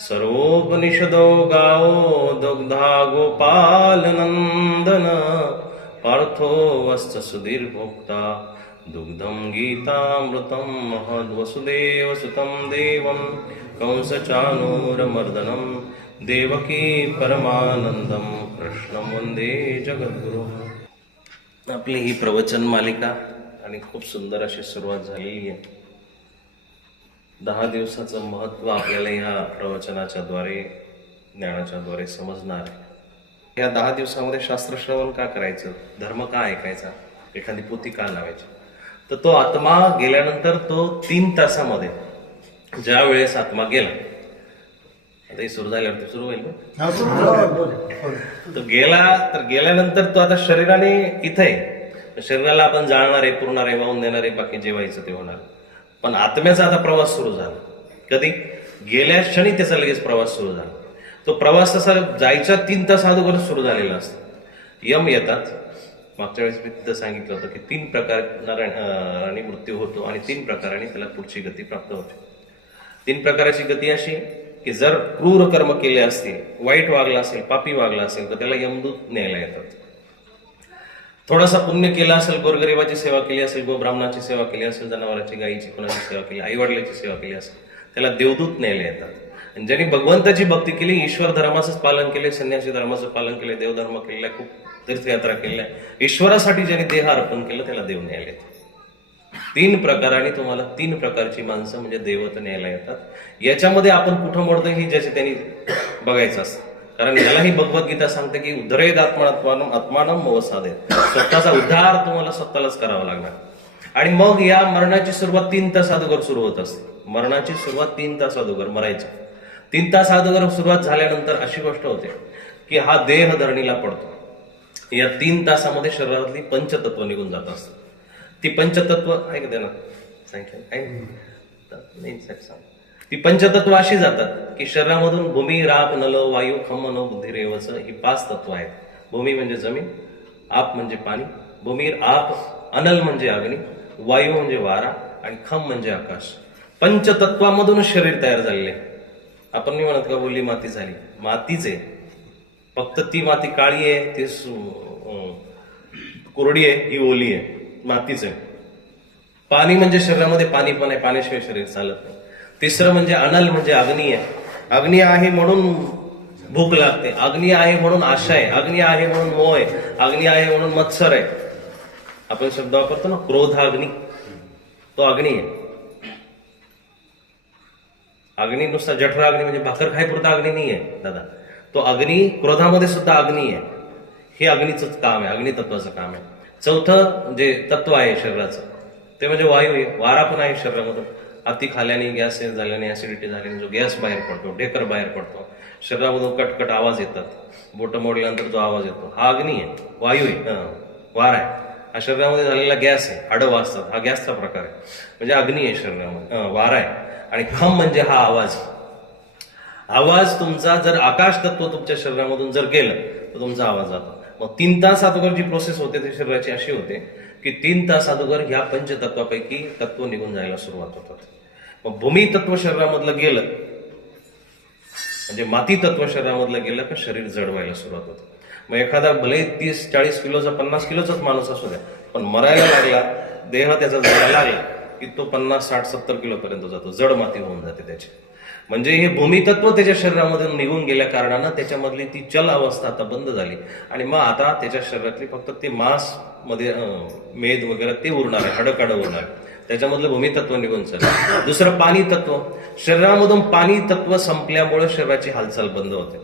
सर्वोपनिषदो गावो दुग्धा गोपाल नंदन पार्थो वस्त सुधीर भोक्ता दुग्धम गीतामृतम महद्वसुदेव सुतं देवं कंसचाणूरमर्दनं देवकी परमानंदम कृष्णं वंदे जगद्गुरु. आपली ही प्रवचन मालिका आणि खूप सुंदर अशी सुरुवात झालेली आहे. 10 दिवसाचं महत्त्व आपल्याला ह्या प्रवचनाच्या द्वारे ज्ञानाच्या द्वारे समजणार आहे. या 10 दिवसामध्ये शास्त्र श्रवण का करायचं, धर्म का ऐकायचा, एखादी पोथी का लावायची, तर तो आत्मा गेल्यानंतर तो 3 तासामध्ये ज्या वेळेस आत्मा गेला, आता हे सुरू झाल्यावर सुरू होईल ना, तो गेला तर गेल्यानंतर तो आता शरीराने इथे आहे, शरीराला आपण जाळणार आहे, पुरणार आहे, वाहून देणार आहे, बाकी जे व्हायचं ते होणार. पण आत्म्याचा आता प्रवास सुरू झाला. कधी? गेल्या क्षणी त्याचा लगेच प्रवास सुरू झाला. तो प्रवास तसा जायच्या 3 तास अगोदर सुरू झालेला असतो. यम येतात. मागच्या वेळेस मी तिथं सांगितलं होतं की 3 प्रकाराने मृत्यू होतो आणि 3 प्रकाराने त्याला पुढची गती प्राप्त होते. 3 प्रकाराची गती अशी की जर क्रूर कर्म केले असतील, वाईट वागला असेल, पापी वागला असेल तर त्याला यमदूत न्यायला येतात. थोडासा पुण्य केला असेल, गोरगरिबाची सेवा केली असेल, गोब्राह्मणाची सेवा केली असेल, जनावरांची, गायीची, कोणाची सेवा केली, आईवडिलाची सेवा केली असेल, त्याला देवदूत न्यायला येतात. आणि ज्यांनी भगवंताची भक्ती केली, ईश्वर धर्माचं पालन केले, संन्यासी धर्माचं पालन केले, देवधर्म केलेला, खूप तीर्थयात्रा केलेल्या, ईश्वरासाठी ज्यांनी देह अर्पण केलं त्याला देव न्यायला येतात. 3 प्रकाराने तुम्हाला 3 प्रकारची माणसं म्हणजे देवत न्यायला येतात. याच्यामध्ये आपण कुठं मोडतो हे ज्याचे त्यांनी बघायचं असतं. कारण यालाही भगवद्गीता सांगते की उद्धरेद आत्मानम मोवसादे, स्वतःचा उद्धार तुम्हाला स्वतःलाच करावा लागणार. आणि मग या मरणाची सुरुवात 3 तास अगोदर सुरू होत असते. मरणाची सुरुवात 3 तास अगोदर, मरायचं 3 तास अगोदर सुरुवात झाल्यानंतर अशी गोष्ट होते की हा देह धरणीला पडतो. या 3 तासामध्ये शरीरातली पंचतत्व निघून जात असतात. ती पंचतत्व आहे का, त्यांना सांगितलं आहे नाही, ती पंचतत्व अशी जातात की शरीरामधून भूमी, राप, नल, वायू, खम, नो, बुद्धी, रेवच ही 5 तत्व आहेत. भूमी म्हणजे जमीन, आप म्हणजे पाणी, भूमी, आप, अनल म्हणजे अग्नी, वायू म्हणजे वारा आणि खम म्हणजे आकाश. पंचतत्वामधून शरीर तयार झालेले. आपण नाही म्हणत का ओली माती झाली, मातीच आहे, फक्त ती माती काळी आहे, ती कोरडी आहे, ही ओली आहे, मातीच आहे. पाणी म्हणजे शरीरामध्ये पाणी पण आहे, पाण्याशिवाय शरीर चालत नाही. तिसरं म्हणजे अनल म्हणजे अग्नी आहे. अग्नी आहे म्हणून भूक लागते, अग्नी आहे म्हणून आशा आहे, अग्नी आहे म्हणून मोह आहे, अग्नी आहे म्हणून मत्सर आहे. आपण शब्द वापरतो ना, क्रोध अग्नी, तो अग्नी आहे. अग्नी नुसता जठरा अग्नी म्हणजे भाकर खायपुरता अग्नी नाही आहे दादा. तो अग्नी क्रोधामध्ये सुद्धा अग्नी आहे. हे अग्नीचं काम आहे, अग्नितत्वाचं काम आहे. चौथं जे तत्व आहे शरीराचं ते म्हणजे वायू आहे. वारा पण आहे शरीरामधून. अति खाल्याने, गॅस झाल्याने, ऍसिडिटी झाल्याने जो गॅस बाहेर पडतो, ढेकर बाहेर पडतो, शरीरामधून कटकट आवाज येतात, बोट मोडल्यानंतर जो आवाज येतो, हा अग्नी आहे, वायू आहे, वारा आहे. हा शरीरामध्ये झालेला गॅस आहे, हाडं वाजतात, हा गॅसचा प्रकार आहे, म्हणजे अग्नी आहे शरीरामध्ये, वारा आहे. आणि खम म्हणजे हा आवाज. आवाज तुमचा जर आकाश तत्व तुमच्या शरीरामधून जर गेलं तर तुमचा आवाज जातो. मग 3 तास अगोदर जी प्रोसेस होते ती शरीराची अशी होते की 3 तास अगोदर ह्या पंचतत्वापैकी तत्व निघून जायला सुरुवात होतात. मग भूमी तत्व शरीरामधलं गेलं म्हणजे माती तत्व शरीरामधलं गेलं का शरीर जड व्हायला सुरुवात होते. मग एखादा भले 30-40 किलोचा, 50 किलोचाच माणूस असू द्या, पण मरायला लागला, देह त्याचा जळायला लागला की तो 50-60-70 किलो पर्यंत जातो, जड माती होऊन जाते त्याची. म्हणजे हे भूमितत्व त्याच्या शरीरामधून निघून गेल्या कारणानं त्याच्यामधली ती चल अवस्था आता बंद झाली. आणि मग आता त्याच्या शरीरातली फक्त ते मांस मध्ये मेद वगैरे ते उरणार आहे, हाडकाडं उरणार आहे, त्याच्यामधलं भूमितत्व निघून चाललं. दुसरं पाणी तत्व. शरीरामधून पाणी तत्व संपल्यामुळे शरीराची हालचाल बंद होते,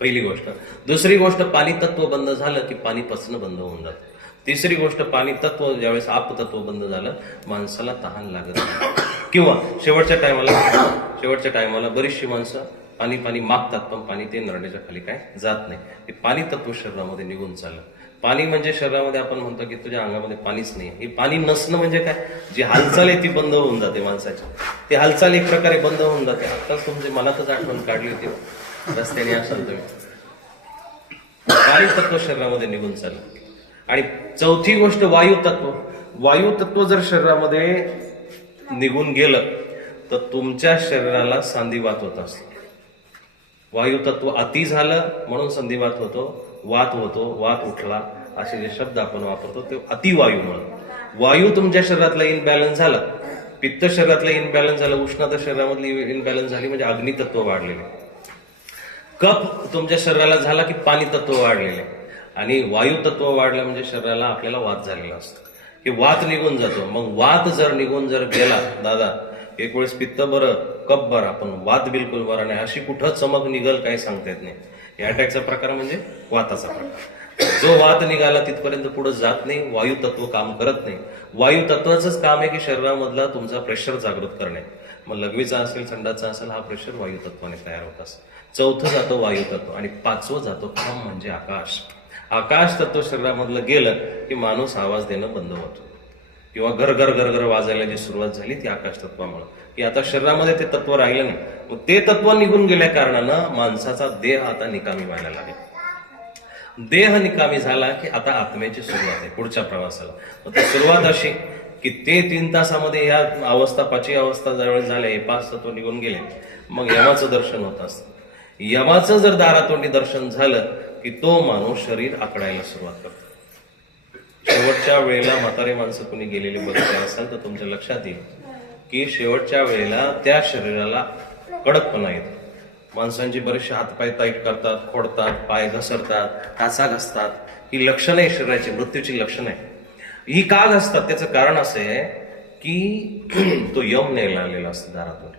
पहिली गोष्ट. दुसरी गोष्ट, पाणी तत्व बंद झालं की पाणी पचणं बंद होऊन जातं. तिसरी गोष्ट, पाणी तत्व ज्यावेळेस आप तत्व बंद झालं, माणसाला तहान लागत नाही. किंवा शेवटच्या टायमाला बरीचशी माणसं पाणी पाणी मागतात, पण पाणी ते नरड्याच्या खाली काय जात नाही. ते पाणी तत्व शरीरामध्ये निघून चाललं. पाणी म्हणजे शरीरामध्ये आपण म्हणतो की तुझ्या अंगामध्ये पाणीच नाही. हे पाणी नसणं म्हणजे काय, जी हालचाल आहे ती बंद होऊन जाते माणसाची. ती हालचाल एक प्रकारे बंद होऊन जाते. आताच तुमच्या मनातच आठवण काढली होती, रस्त्याने असाल तुम्ही. पाणी तत्व शरीरामध्ये निघून चाललं. आणि चौथी गोष्ट, वायू तत्व. वायू तत्व जर शरीरामध्ये निघून गेलं तर तुमच्या शरीराला सांधिवात होत असतो. वायू तत्व अति झालं म्हणून संधिवात होतो, वात होतो, वात उठला, असे जे शब्द आपण वापरतो ते अतिवायू म्हणून. वायू तुमच्या शरीरातला इनबॅलन्स झाला, पित्त शरीरातलं इनबॅलन्स झालं, उष्णता शरीरामधली इनबॅलन्स झाली म्हणजे अग्नितत्व वाढलेले. कफ तुमच्या शरीराला झाला की पाणी तत्व वाढलेले, आणि वायू तत्व वाढलं म्हणजे शरीराला आपल्याला वात झालेला असतो. हे वात निघून जातो. मग वात जर निघून जर गेला दादा, एक वेळेस पित्त बरं, कफ बरं, पण वात बिलकुल बरं नाही, अशी कुठं चमक निघल काही सांगता येत नाही. हे अटॅकचा प्रकार म्हणजे वाताचा प्रकार. जो वात निघाला तिथपर्यंत पुढे जात नाही, वायू तत्व काम करत नाही. वायू तत्वाचंच काम आहे की शरीरामधला तुमचा प्रेशर जागृत करणे. मग लघवीचा असेल, संडाचा असेल, हा प्रेशर वायू तत्वाने तयार होत असतो. चौथं जातं वायू तत्व, आणि पाचवं जातो खम म्हणजे आकाश. आकाश तत्व शरीरामधलं गेलं की माणूस आवाज देणं बंद होतो, किंवा घर घर घर घर वाजायला जी सुरुवात झाली ती आकाश तत्वामुळे, की आता शरीरामध्ये ते तत्व राहिलं नाही. मग ते तत्व निघून गेल्या कारणानं माणसाचा देह आता निकामी व्हायला लागेल. देह निकामी झाला की आता आत्म्याची सुरुवात आहे पुढच्या प्रवासाला. मग ती सुरुवात अशी की ते 3 तासामध्ये ह्या अवस्था, 5 अवस्था ज्यावेळेस झाल्या, हे 5 तत्व निघून गेले, मग यमाचं दर्शन होत असतं. यमाचं जर दारातोंडी दर्शन झालं की तो माणूस शरीर आकडायला सुरुवात करतो. शेवटच्या वेळेला म्हातारे माणसं कोणी गेलेली बघितले असाल तर तुमच्या लक्षात येईल की शेवटच्या वेळेला त्या शरीराला कडकपणा येतो. माणसांची बरेचसे हातपाय ताईट करतात, खोडतात, पाय घसरतात, टाचा घसतात. ही लक्षणं आहे शरीराची, मृत्यूची लक्षणं आहे. ही का घसतात त्याचं कारण असं आहे की तो यम न्यायला आलेला असतो दारातून.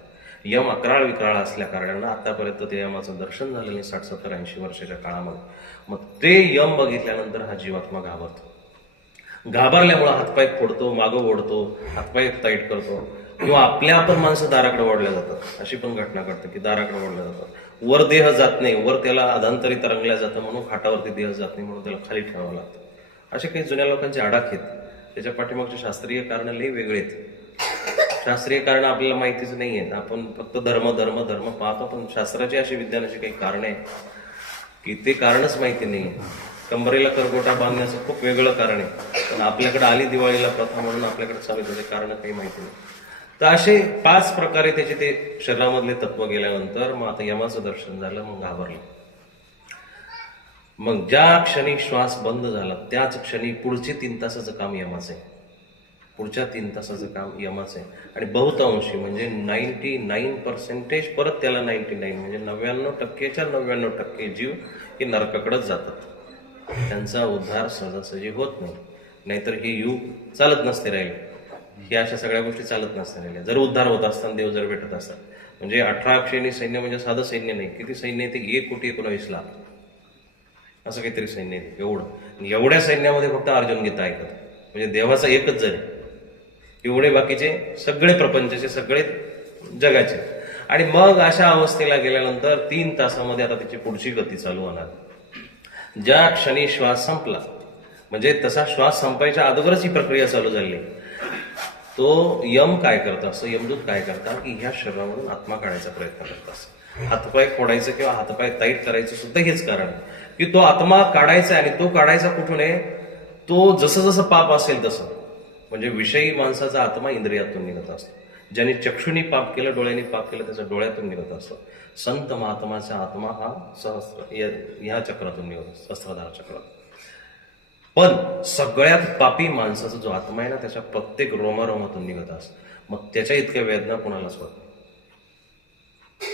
यम अकराळ विक्राळ असल्या कारणानं आतापर्यंत ते यमाचं दर्शन झालं नाही 60, 70, 80 वर्षाच्या काळामध्ये. मग ते यम बघितल्यानंतर हा जीवात्मा घाबरतो. घाबरल्यामुळे हातपाय फोडतो, मागं ओढतो, हातपाय ताईट करतो, किंवा आपल्या आपण माणसं दाराकडे ओढल्या जातात. अशी पण घटना घडते की दाराकडे ओढल्या जातात. वर देह जात नाही, वर त्याला अधांतरी तरंगल्या जातं म्हणून खाटावरती देह जात नाही म्हणून त्याला खाली ठेवावं लागतं. असे काही जुन्या लोकांचे आडाख आहेत. त्याच्या पाठीमागचे शास्त्रीय कारण लई वेगळे आहेत. शास्त्रीय कारण आपल्याला माहितीच नाही आहेत. आपण फक्त धर्म धर्म धर्म पाहतो, पण शास्त्राची अशी विज्ञानाची काही कारण आहे की ते कारणच माहिती नाही. कंबरेला करगोटा बांधण्याचं खूप वेगळं कारण आहे, पण आपल्याकडे आली दिवाळीला प्रथा म्हणून आपल्याकडे चालू त्याचे कारण काही माहिती नाही. तर असे 5 प्रकारे त्याचे ते शरीरामधले तत्व गेल्यानंतर मग आता यमाचं दर्शन झालं, मग घाबरलं. मग ज्या क्षणी श्वास बंद झाला त्याच क्षणी पुढचे 3 तासाचं काम यमाचं आहे. पुढच्या 3 तासाचं काम यमाचं आहे. आणि बहुतांशी म्हणजे 99% परत त्याला 99 म्हणजे 99%च्या 99% जीव हे नरकाकडेच जातात. त्यांचा उद्धार सहजासहजी होत नाही. नाहीतर हे युग चालत नसते राहिले, हे अशा सगळ्या गोष्टी चालत नसते राहिल्या. जर उद्धार होत असताना, देव जर भेटत असतात, म्हणजे 18 अक्षयणी सैन्य म्हणजे साधं सैन्य नाही. किती सैन्य आहे ते? 1,19,00,000 असं काहीतरी सैन्य आहे. एवढ्या सैन्यामध्ये फक्त अर्जुन गीता ऐकत, म्हणजे देवाचा एकच जण आहे. एवढे बाकीचे सगळे प्रपंचाचे, सगळे जगाचे. आणि मग अशा अवस्थेला गेल्यानंतर 3 तासामध्ये आता त्याची पुढची गती चालू होणार. ज्या क्षणी श्वास संपला, म्हणजे तसा श्वास संपायच्या अगोदरच ही प्रक्रिया चालू झाली, तो यम काय करत असतो, यमदूत काय करतात की ह्या शरीरामधून आत्मा काढायचा प्रयत्न करत असतो. हातपाय फोडायचं किंवा हातपाय ताईट करायचं सुद्धा हेच कारण की तो आत्मा काढायचा. आणि तो काढायचा कुठून आहे? तो जसं जसं पाप असेल तसं, म्हणजे विषयी माणसाचा आत्मा इंद्रियातून निघत असतो. ज्याने चक्षुनी पाप केलं, डोळ्यांनी पाप केलं, त्याच्या डोळ्यातून निघत असतो. संत महात्माचा आत्मा हा ह्या चक्रातून निघत असतो, सहस्त्रधार चक्रातून. पण सगळ्यात पापी माणसाचा जो आत्मा आहे ना, त्याच्या प्रत्येक रोमारोमातून निघत असतो. मग त्याच्या इतक्या वेदना कोणालाच होत नाही.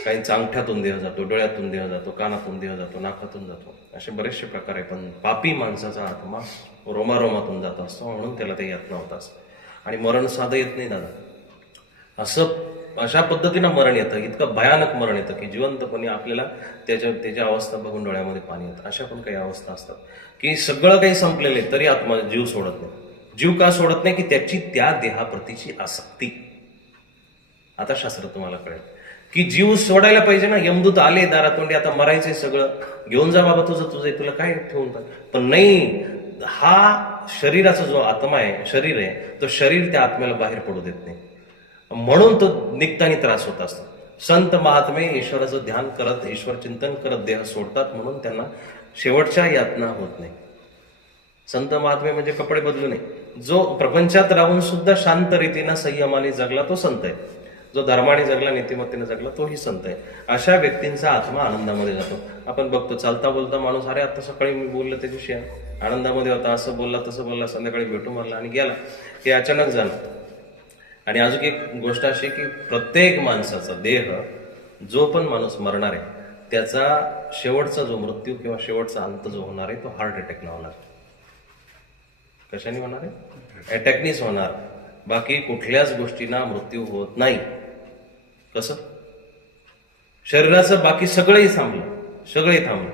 काहींचा अंगठ्यातून देह जातो, डोळ्यातून देह जातो, कानातून देह जातो, नाकातून जातो, असे बरेचसे प्रकार आहे. पण पापी माणसाचा आत्मा रोमारोमातून जात असतो, म्हणून त्याला ते यातना होत असतं. आणि मरण साधं येत नाही दादा. अशा पद्धतीनं मरण येतं, इतकं भयानक मरण येतं की जिवंतपणे आपल्याला त्याच्या अवस्था बघून डोळ्यामध्ये पाणी येतं. अशा पण काही अवस्था असतात की सगळं काही संपलेले तरी आत्मा जीव सोडत नाही. जीव का सोडत नाही? की त्याची त्या देहाप्रतीची आसक्ती. आता शास्त्र तुम्हाला कळेल की जीव सोडायला पाहिजे ना. यमदूत आले दारातोंडी, आता मरायचंय, सगळं घेऊन जा बाबा, तुझं तुला काय ठेवून टाक. पण नाही, हा शरीराचा जो आत्मा आहे, शरीर आहे, तो शरीर त्या आत्म्याला बाहेर पडू देत नाही. म्हणून तो निघताना त्रास होत असतो. संत महात्मे ईश्वराचं ध्यान करत, ईश्वर चिंतन करत देह सोडतात, म्हणून त्यांना शेवटच्या यातना होत नाही. संत महात्मे म्हणजे कपडे बदलू नये. जो प्रपंचात राहून सुद्धा शांत रीतीनं संयमाने जगला तो संत आहे. जो धर्माने जगला, नीतिमत्तेने जगला, तोही संत आहे. अशा व्यक्तींचा आत्मा आनंदामध्ये जातो. आपण बघतो चालता बोलता माणूस, अरे आता सकाळी मी बोललो त्या दिवशी आनंदामध्ये होता, असं बोलला तसं बोलला, संध्याकाळी भेटू मारला आणि गेला. हे अचानक झालं. आणि अजून एक गोष्ट अशी की प्रत्येक माणसाचा देह, जो पण माणूस मरणार आहे त्याचा शेवटचा जो मृत्यू किंवा शेवटचा अंत जो होणार आहे तो हार्ट अटॅकने होणार. कशाने होणार आहे? अटॅकनीच होणार. बाकी कुठल्याच गोष्टींना मृत्यू होत नाही. कसं? शरीराचं बाकी सगळंही थांबलं.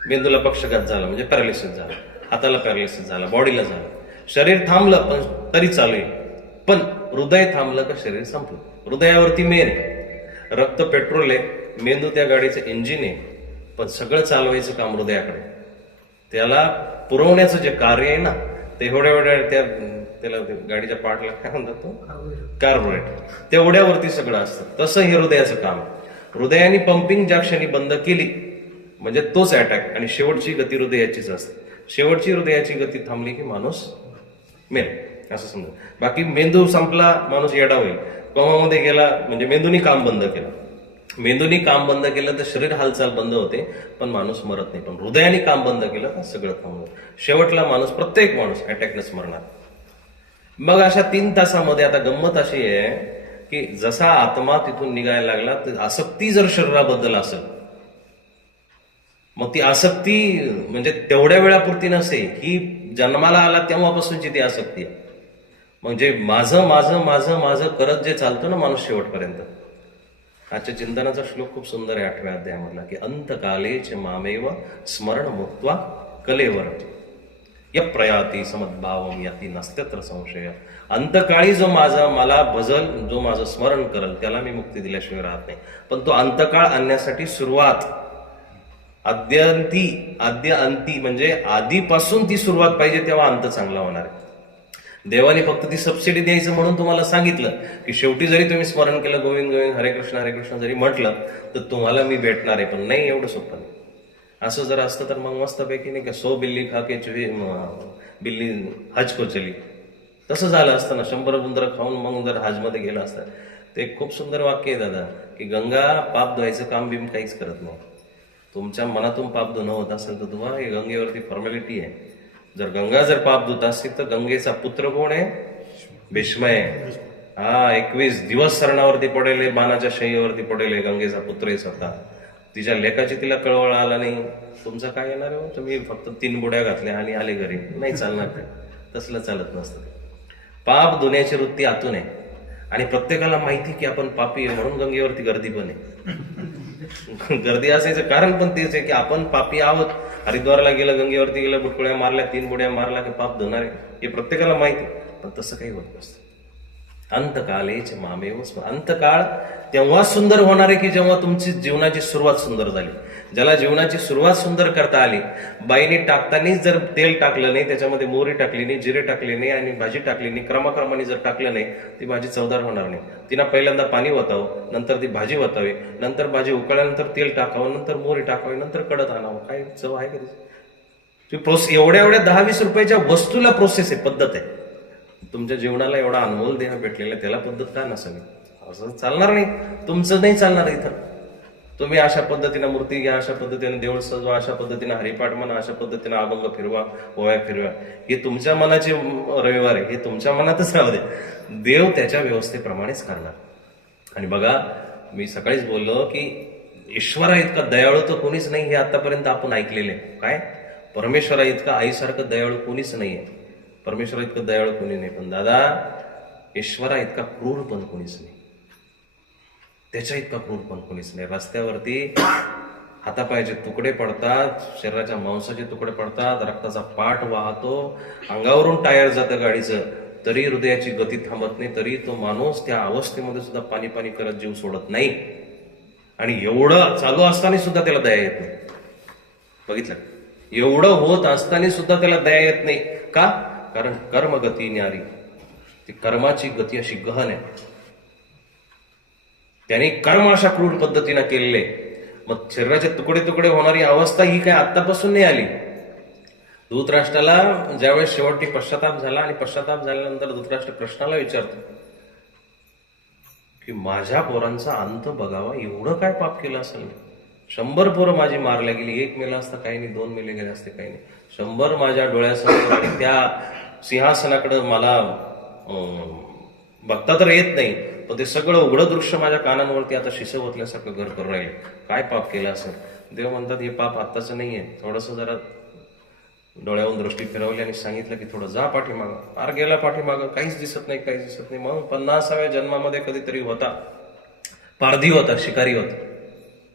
मेंदूला पक्षाघात झाला म्हणजे पॅरालिसिस झाला, हाताला पॅरालिसिस झाला, बॉडीला झाला, शरीर थांबलं पण तरी चालू आहे. पण हृदय थांबलं का शरीर संपलं. हृदयावरती मेन रक्त पेट्रोल आहे, मेंदू त्या गाडीचं इंजिन आहे, पण सगळं चालवायचं काम हृदयाकडे. त्याला पुरवण्याचं जे कार्य आहे ना, ते एवढ्या त्याला गाडीच्या पार्टला काय म्हणतात तो कार्बोरेटर, तेवढ्यावरती सगळं असतं. तसं हे हृदयाचं काम आहे. हृदयाने पंपिंग ज्या क्षणी बंद केली म्हणजे तोच अटॅक, आणि शेवटची गती हृदयाचीच असते. शेवटची हृदयाची गती थांबली की माणूस मेल, असं समजा. बाकी मेंदू संपला, माणूस येडा होईल. कोमामध्ये गेला म्हणजे मेंदूनी काम बंद केलं. मेंदूनी काम बंद केलं तर शरीर हालचाल बंद होते, पण माणूस मरत नाही. पण हृदयाने काम बंद केलं तर सगळं थांबलं. शेवटला माणूस, प्रत्येक माणूस अटॅकनेच मरणार. मग अशा 3 तासामध्ये आता गंमत अशी आहे की जसा आत्मा तिथून निघायला लागला, तर आसक्ती जर शरीराबद्दल असेल, मग ती आसक्ती म्हणजे तेवढ्या वेळापुरती नसते, ही जन्माला आला तेव्हापासूनची ती आसक्ती आहे. म्हणजे माझं माझं माझं माझं करत जे चालतं ना माणूस शेवटपर्यंत. आजच्या चिंतनाचा श्लोक खूप सुंदर आहे 8व्या अध्यायामधला की अंतकालेच मामेव स्मरण मुक्त्वा कलेवर य प्रयाती समद्भावम याती नस्त्यत्र संशय. अंतकाळी जो मला भजल, जो माझं स्मरण करल, त्याला मी मुक्ती दिल्याशिवाय राहत नाही. पण तो अंतकाळ आणण्यासाठी सुरुवात आद्य अंती म्हणजे आधीपासून ती सुरुवात पाहिजे, तेव्हा अंत चांगला होणार आहे. देवाने फक्त ती सबसिडी द्यायचं म्हणून तुम्हाला सांगितलं की शेवटी जरी तुम्ही स्मरण केलं, गोविंद गोविंद हरे कृष्ण जरी म्हटलं तर तुम्हाला मी भेटणार आहे. पण नाही, एवढं सोपं नाही. असं जर असतं तर मग मस्तपैकी नाही का 100 बिल्ली खाके चुही बिल्ली हज को चली, तसं झालं असतं ना. 100 बुंदर खाऊन मग जर हजमध्ये गेलं असतं. ते खूप सुंदर वाक्य आहे दादा की गंगा पाप धुवायचं काम बिम काहीच करत नाही. तुमच्या मनातून पाप धुणं होत असेल तर धुवा, हे गंगेवरती फॉर्मॅलिटी आहे. जर गंगा जर पाप धुत असतील तर गंगेचा पुत्र कोण आहे? भीष्म आहे. 21 दिवस सरणावरती पडेल, बाणाच्या शय्येवरती पडेल, गंगेचा पुत्र आहे स्वतः. तिच्या लेखाची तिला कळवळ आला नाही, तुमचं काय येणार आहे? तुम्ही फक्त 3 बुड्या घातल्या आणि आले घरी. नाही चालणार ते, तसलं चालत नसतं. पाप धुण्याची वृत्ती आतून आहे आणि प्रत्येकाला माहिती की आपण पापी आहे, म्हणून गंगेवरती गर्दी पण आहे. गर्दी असायचं कारण पण तेच आहे की आपण पापी आहोत. हरिद्वारला गेलं, गंगेवरती गेलं, बुटकुळ्या मारल्या, 3 बुड्या मारला की पाप धुणार आहे, हे प्रत्येकाला माहिती. पण तसं काही होत नसतं. अंतकालेच मामेव स्मरण. अंतकाळ तेव्हा सुंदर होणार आहे की जेव्हा तुमची जीवनाची सुरुवात सुंदर झाली. ज्याला जीवनाची सुरुवात सुंदर करता आली, बाईने टाकतानाच जर तेल टाकलं नाही, त्याच्यामध्ये मोहरी टाकली नाही, जिरे टाकले नाही आणि भाजी टाकली नाही, क्रमाक्रमाने जर टाकलं नाही, ती भाजी चवदार होणार नाही. तिनं पहिल्यांदा पाणी वतावं, नंतर ती भाजी वतावी, नंतर भाजी उकळल्यानंतर तेल टाकावं, नंतर मोहरी टाकावी, नंतर कडत आणावं. काय चव आहे का ती प्रोसेस? एवढ्या 10-20 रुपयाच्या वस्तूला प्रोसेस आहे, पद्धत आहे. तुमच्या जीवनाला एवढा अनमोल देह भेटलेला, त्याला पद्धत काय नसावी? असं चालणार नाही. तुमचं नाही चालणार इथं. तुम्ही अशा पद्धतीनं मूर्ती घ्या, अशा पद्धतीने देऊळ सजवा, अशा पद्धतीने हरिपाठ म्हणा, अशा पद्धतीने अभंग फिरवा, ओव्या फिरवा, हे तुमच्या मनाचे रविवार आहे. हे तुमच्या मनातच राहू दे. देव त्याच्या व्यवस्थेप्रमाणेच करणार. आणि बघा, मी सकाळीच बोललो की ईश्वरा इतका दयाळू तर कोणीच नाही, हे आतापर्यंत आपण ऐकलेले. काय? परमेश्वरा इतका आईसारखं दयाळू कोणीच नाहीये. परमेश्वरा इतकं दयाळू कोणी नाही. पण दादा, ईश्वरा इतका क्रूर पण कोणीच नाही. त्याच्या इतका क्रूर पण कोणीच नाही. रस्त्यावरती हातापायाचे तुकडे पडतात, शरीराच्या मांसाचे तुकडे पडतात, रक्ताचा पाठ वाहतो, अंगावरून टायर जातं गाडीचं, तरी हृदयाची गती थांबत नाही. तरी तो माणूस त्या अवस्थेमध्ये सुद्धा पाणी पाणी करत जीव सोडत नाही. आणि एवढं चालू असताना सुद्धा त्याला दया येत नाही. बघितलं? एवढं होत असताना सुद्धा त्याला दया येत नाही. का? कारण कर्मगती न्यारी, ती कर्माची गती अशी गहन आहे. त्याने कर्म अशा क्रूर पद्धतीनं केलेले. मग शरीराचे तुकडे तुकडे होणारी अवस्था ही काय आत्तापासून नाही आली. धृतराष्ट्राला ज्यावेळेस शेवटी पश्चाताप झाला, आणि पश्चाताप झाल्यानंतर धृतराष्ट्र कृष्णाला विचारतो की माझ्या पोरांचा अंत बघावा, एवढं काय पाप केलं असेल. 100 पोरं माझी मारल्या गेली, एक मेला असता काही नाही, 2 मेले गेले असते काही नाही. 100 माझ्या डोळ्यासमोर, आणि त्या सिंहासनाकडे मला बघता तर येत नाही, पण ते सगळं उघडं दृश्य माझ्या कानांवरती आता शिसे ओतल्यासारखं घर करून राहिले. काय पाप केलं असेल. देव म्हणतात हे पाप आत्ताचं नाहीये, थोडंसं जरा डोळ्यावरून दृष्टी फिरवली आणि सांगितलं की थोडं जा पाठीमागं. फार गेला पाठीमागं, काहीच दिसत नाही, काहीच दिसत नाही. मग 50व्या जन्मामध्ये कधीतरी होता, पारधी होता, शिकारी होता.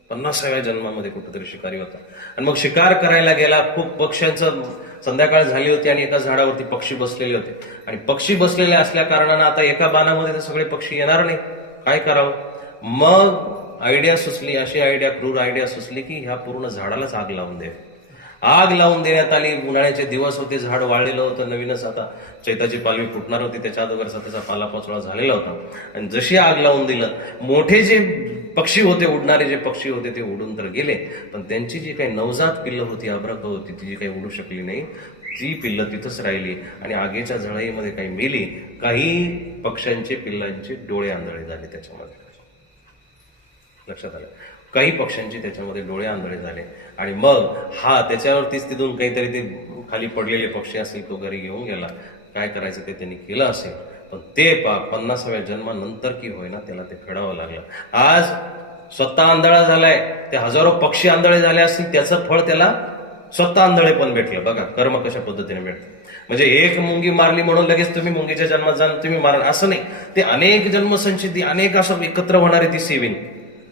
50व्या जन्मामध्ये कुठेतरी शिकारी होता. आणि मग शिकार करायला गेला. खूप पक्ष्यांचं संध्याकाळ झाली होती आणि एका झाडावरती पक्षी बसलेले होते. आणि पक्षी बसलेले असल्या कारणानं आता एका बाणामध्ये तर सगळे पक्षी येणार नाही, काय करावं. मग आयडिया सुचली, अशी आयडिया, क्रूर आयडिया सुचली की ह्या पूर्ण झाडालाच आग लावून दे. आग लावून देण्यात आली. उन्हाळ्याचे दिवस होते, झाड वाळलेलं होतं, नवीनच आता चैताची पालवी फुटणार होती, त्याच्या अगोदरचा त्याचा पालापाचोळा झालेला होता. आणि जशी आग लावून दिलं, मोठे जे पक्षी होते, उडणारे जे पक्षी होते ते उडून तर गेले, पण त्यांची जी काही नवजात पिल्लं होती, अभ्रक होती, ती जी काही उडू शकली नाही, ती पिल्लं तिथंच राहिली आणि आगीच्या झळाईमध्ये काही मेली. काही पक्ष्यांचे पिल्लांचे डोळे आंधळे झाले त्याच्यामध्ये, लक्षात आलं. काही पक्ष्यांचे त्याच्यामध्ये डोळे आंधळे झाले. आणि मग हा त्याच्यावरतीच तिथून काहीतरी ते खाली पडलेले पक्षी असेल तो घरी घेऊन गेला. काय करायचं ते त्यांनी केलं असेल, पण ते 50व्या जन्मानंतर की होईना त्याला ते फेडावं लागलं. आज स्वतः आंधळा झालाय, ते हजारो पक्षी आंधळे झाले असतील, त्याचं फळ त्याला स्वतः आंधळे पण भेटलं. बघा कर्म कशा पद्धतीने भेटतं. म्हणजे एक मुंगी मारली म्हणून लगेच तुम्ही मुंगीच्या जन्मात जाण तुम्ही मारा असं नाही. ते अनेक जन्मसंचिती, अनेक असं एकत्र होणारे ती सेविंग.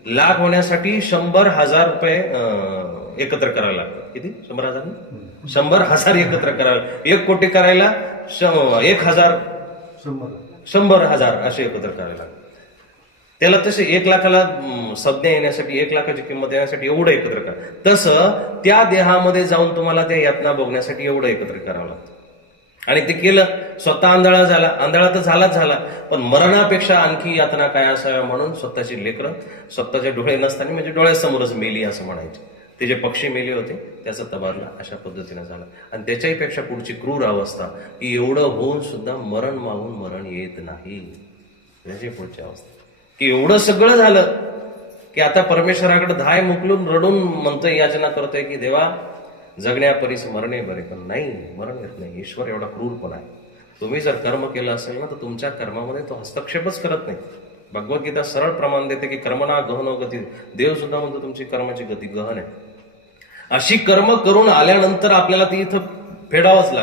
लाख होण्यासाठी 100,000 रुपये एकत्र करावे लागतात. किती? 100,000? 100,000 एकत्र करावे. 1 कोटी करायला 1,000, 100,000 असे एकत्र करावे लागतात. त्याला तसे 1 लाखाला संज्ञा येण्यासाठी, 1 लाखाची किंमत येण्यासाठी एवढं एकत्र करा. तसं त्या देहामध्ये जाऊन तुम्हाला त्या यातना भोगण्यासाठी एवढं एकत्र करावं लागतं. आणि ते केलं. स्वतः आंधळा झाला, आंधळा तर झाला, पण मरणापेक्षा आणखी यातना काय असाव्या म्हणून स्वतःची लेकरं स्वतःचे डोळे नसताना, म्हणजे डोळ्यासमोरच मेली असं म्हणायचे. ते जे पक्षी मेले होते त्याचा तबादला अशा पद्धतीने झाला. आणि त्याच्याही पेक्षा पुढची क्रूर अवस्था की एवढं होऊन सुद्धा मरण मागून मरण येत नाही. त्याची पुढची अवस्था की एवढं सगळं झालं की आता परमेश्वराकडे धाय मुकलून रडून म्हणतोय, याचना करतोय की देवा जगण्यापरीस मरणे बरे, पण नाही, मरण येत नाही. ईश्वर एवढा क्रूर पण आहे. तुम्ही जर कर्म केलं असेल ना तर तुमच्या कर्मामध्ये तो हस्तक्षेपच करत नाही. भगवद्गीता सरळ प्रमाण देते की कर्मणा गहनो गती. देव सुद्धा म्हणतो तुमची कर्माची गती गहन आहे. अशी कर्म करून आल्यानंतर आपल्याला ती इथं फेडावंच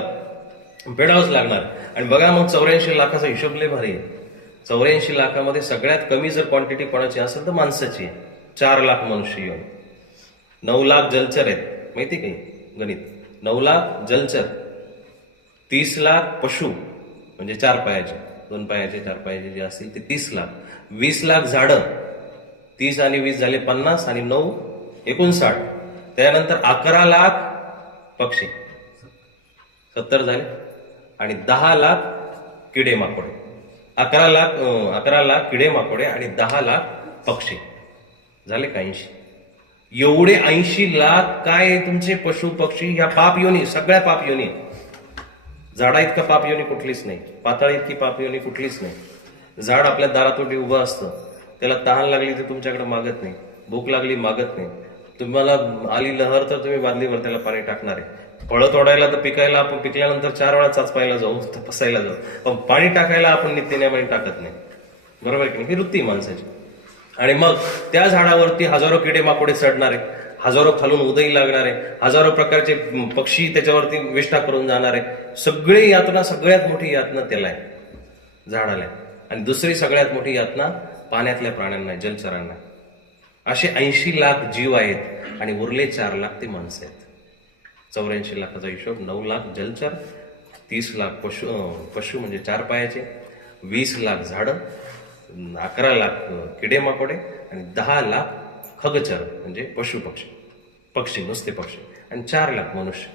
लागणार. आणि बघा मग 84 लाखाचा हिशोब लय भारी आहे. 84 लाखामध्ये सगळ्यात कमी जर क्वांटिटी कोणाची असेल तर माणसाची आहे. 4 लाख मनुष्य येऊन, 9 लाख जलचर आहेत. माहिती काही गणित? 9 लाख जलचर, 30 लाख पशु म्हणजे 4 पायाचे, 2 पायाचे, 4 पायाचे जे असतील ते 30 लाख, 20 लाख झाडं, 30 आणि 20 झाले 50 आणि 9 59. त्यानंतर 11 लाख पक्षी, 70 झाले. आणि 10 लाख किडे माकोडे. 11 लाख किडे माकोडे आणि 10 लाख पक्षी झाले का 80. एवढे 80 लाख काय तुमचे पशु पक्षी ह्या पाप योनी, सगळ्या पाप योनी. झाडा इतका पाप योनी कुठलीच नाही, पाताळ इतकी पाप योनी कुठलीच नाही. झाड आपल्या दारातोटी उभं असतं, त्याला तहान लागली तर तुमच्याकडे मागत नाही, भूक लागली मागत नाही. तुम्हाला आली लहर तर तुम्ही बादलीवर त्याला पाणी टाकणार आहे. फळं तोडायला तर पिकायला आपण पिकल्यानंतर 4 वेळा चाचपायला जाऊ, तपासायला जाऊ, पण पाणी टाकायला आपण नित्यनेमाने टाकत नाही. बरोबर की नाही? ही वृत्ती माणसाची. आणि मग त्या झाडावरती हजारो किडे माकोडे चढणारे, हजारो खालून उदयी लागणारे, हजारो प्रकारचे पक्षी त्याच्यावरती विष्ठा करून जाणारे. सगळी यातना, सगळ्यात मोठी यातना त्याला आहे, झाडाला. आणि दुसरी सगळ्यात मोठी यातना पाण्यातल्या प्राण्यांना, जलचरांना. असे 80 लाख जीव आहेत आणि उरले 4 लाख ते माणसं आहेत. 84 लाखाचा हिशोब. 9 लाख जलचर, 30 लाख पशु म्हणजे 4 पायाचे, 20 लाख झाडं, 11 लाख किडे माकोडे आणि 10 लाख खगचर म्हणजे पशु पक्षी नुसते पक्षी, आणि 4 लाख मनुष्य.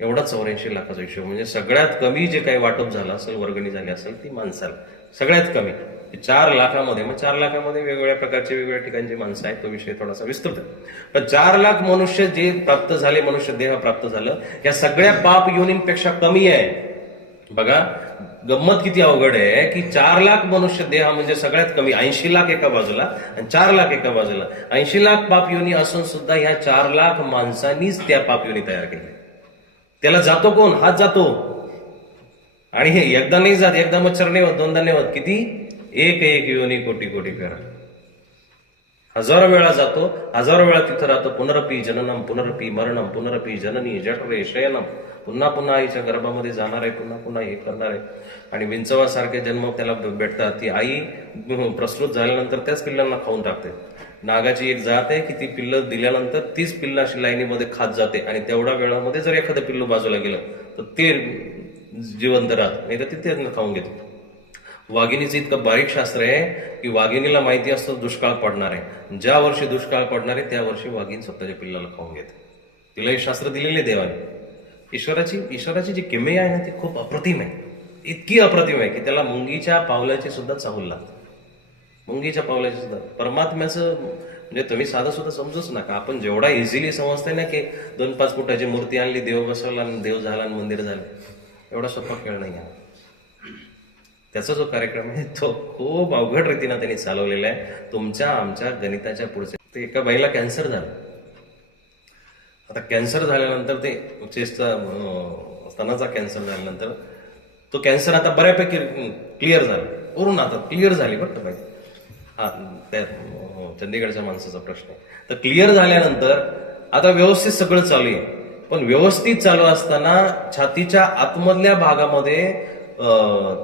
एवढा 84 लाखाचा हिशोब. म्हणजे सगळ्यात कमी जे काही वाटप झालं असेल, वर्गणी झाली असेल ती माणसाला, सगळ्यात कमी 4 लाखामध्ये. मग 4 लाखामध्ये वेगवेगळ्या प्रकारचे वेगवेगळ्या ठिकाणचे माणसं आहेत, तो विषय थोडासा विस्तृत आहे. पण 4 लाख मनुष्य जे प्राप्त झाले, मनुष्य देह प्राप्त झालं, या सगळ्या पाप योनींपेक्षा कमी आहे बघा गंमत किती अवघड आहे की 4 लाख मनुष्य देह म्हणजे सगळ्यात कमी 80 लाख एका बाजूला आणि 4 लाख एका बाजूला 80 लाख पापयोनी असून सुद्धा ह्या 4 लाख माणसांनीच त्या पापयोनी तयार केल्या. त्याला जातो कोण? हात जातो. आणि हे एकदा नाही जात, एकदा मच्छर नाही होत, दोनदा नाही होत, किती? एक एक योनी कोटी कोटी फेरा. हजारो वेळा जातो, हजारो वेळा तिथं राहतो. पुनरपी जननम पुनरपी मरणम पुनरपी जननी जठरे शयनम. पुन्हा पुन्हा आईच्या गर्भामध्ये जाणार आहे, पुन्हा पुन्हा हे करणार आहे. आणि विंचवासारखे जन्म त्याला भेटतात. ती आई प्रसूत झाल्यानंतर त्याच पिल्लांना खाऊन टाकते. नागाची एक जात आहे की ती पिल्लं दिल्यानंतर तीच पिल्लं अशी लाईनीमध्ये खात जाते आणि तेवढ्या वेळामध्ये जर एखादं पिल्लू बाजूला गेलं तर ते जिवंत राहत, नाही तर तिथे खाऊन घेतो. वाघिणीचं इतकं बारीक शास्त्र आहे की वाघिणीला माहिती असतं दुष्काळ पडणार आहे. ज्या वर्षी दुष्काळ पडणार आहे त्या वर्षी वाघीण स्वतःच्या पिल्लाला खाऊन घेते. तिला हे शास्त्र दिलेले देवाने. ईश्वराची जी किमया आहे ना ती खूप अप्रतिम आहे. इतकी अप्रतिम आहे की त्याला मुंगीच्या पावलाची सुद्धा चाहूल लागते. मुंगीच्या पावलाची सुद्धा. परमात्म्याचं म्हणजे तुम्ही साधं सुद्धा समजूच नका. आपण जेवढा इझिली समजतोय ना की 2-5 फुटाची मूर्ती आणली, देव बसवला आणि देव झाला आणि मंदिर झालं, एवढा सोपा खेळ नाही आहे. त्याचा जो कार्यक्रम आहे तो खूप अवघड रीतीनं त्यांनी चालवलेला आहे. तुमच्या आमच्या गणिताच्या पुढचे. ते एका बाईला कॅन्सर झाला. आता कॅन्सर झाल्यानंतर ते चेस्टचा स्तनाचा कॅन्सर झाल्यानंतर तो कॅन्सर आता बऱ्यापैकी क्लिअर झाला. पूर्ण आता क्लिअर झाली बरं का बाई. हा त्या चंदीगडच्या माणसाचा प्रश्न आहे. तर क्लिअर झाल्यानंतर आता व्यवस्थित सगळं चालू आहे. पण व्यवस्थित चालू असताना छातीच्या आतमधल्या भागामध्ये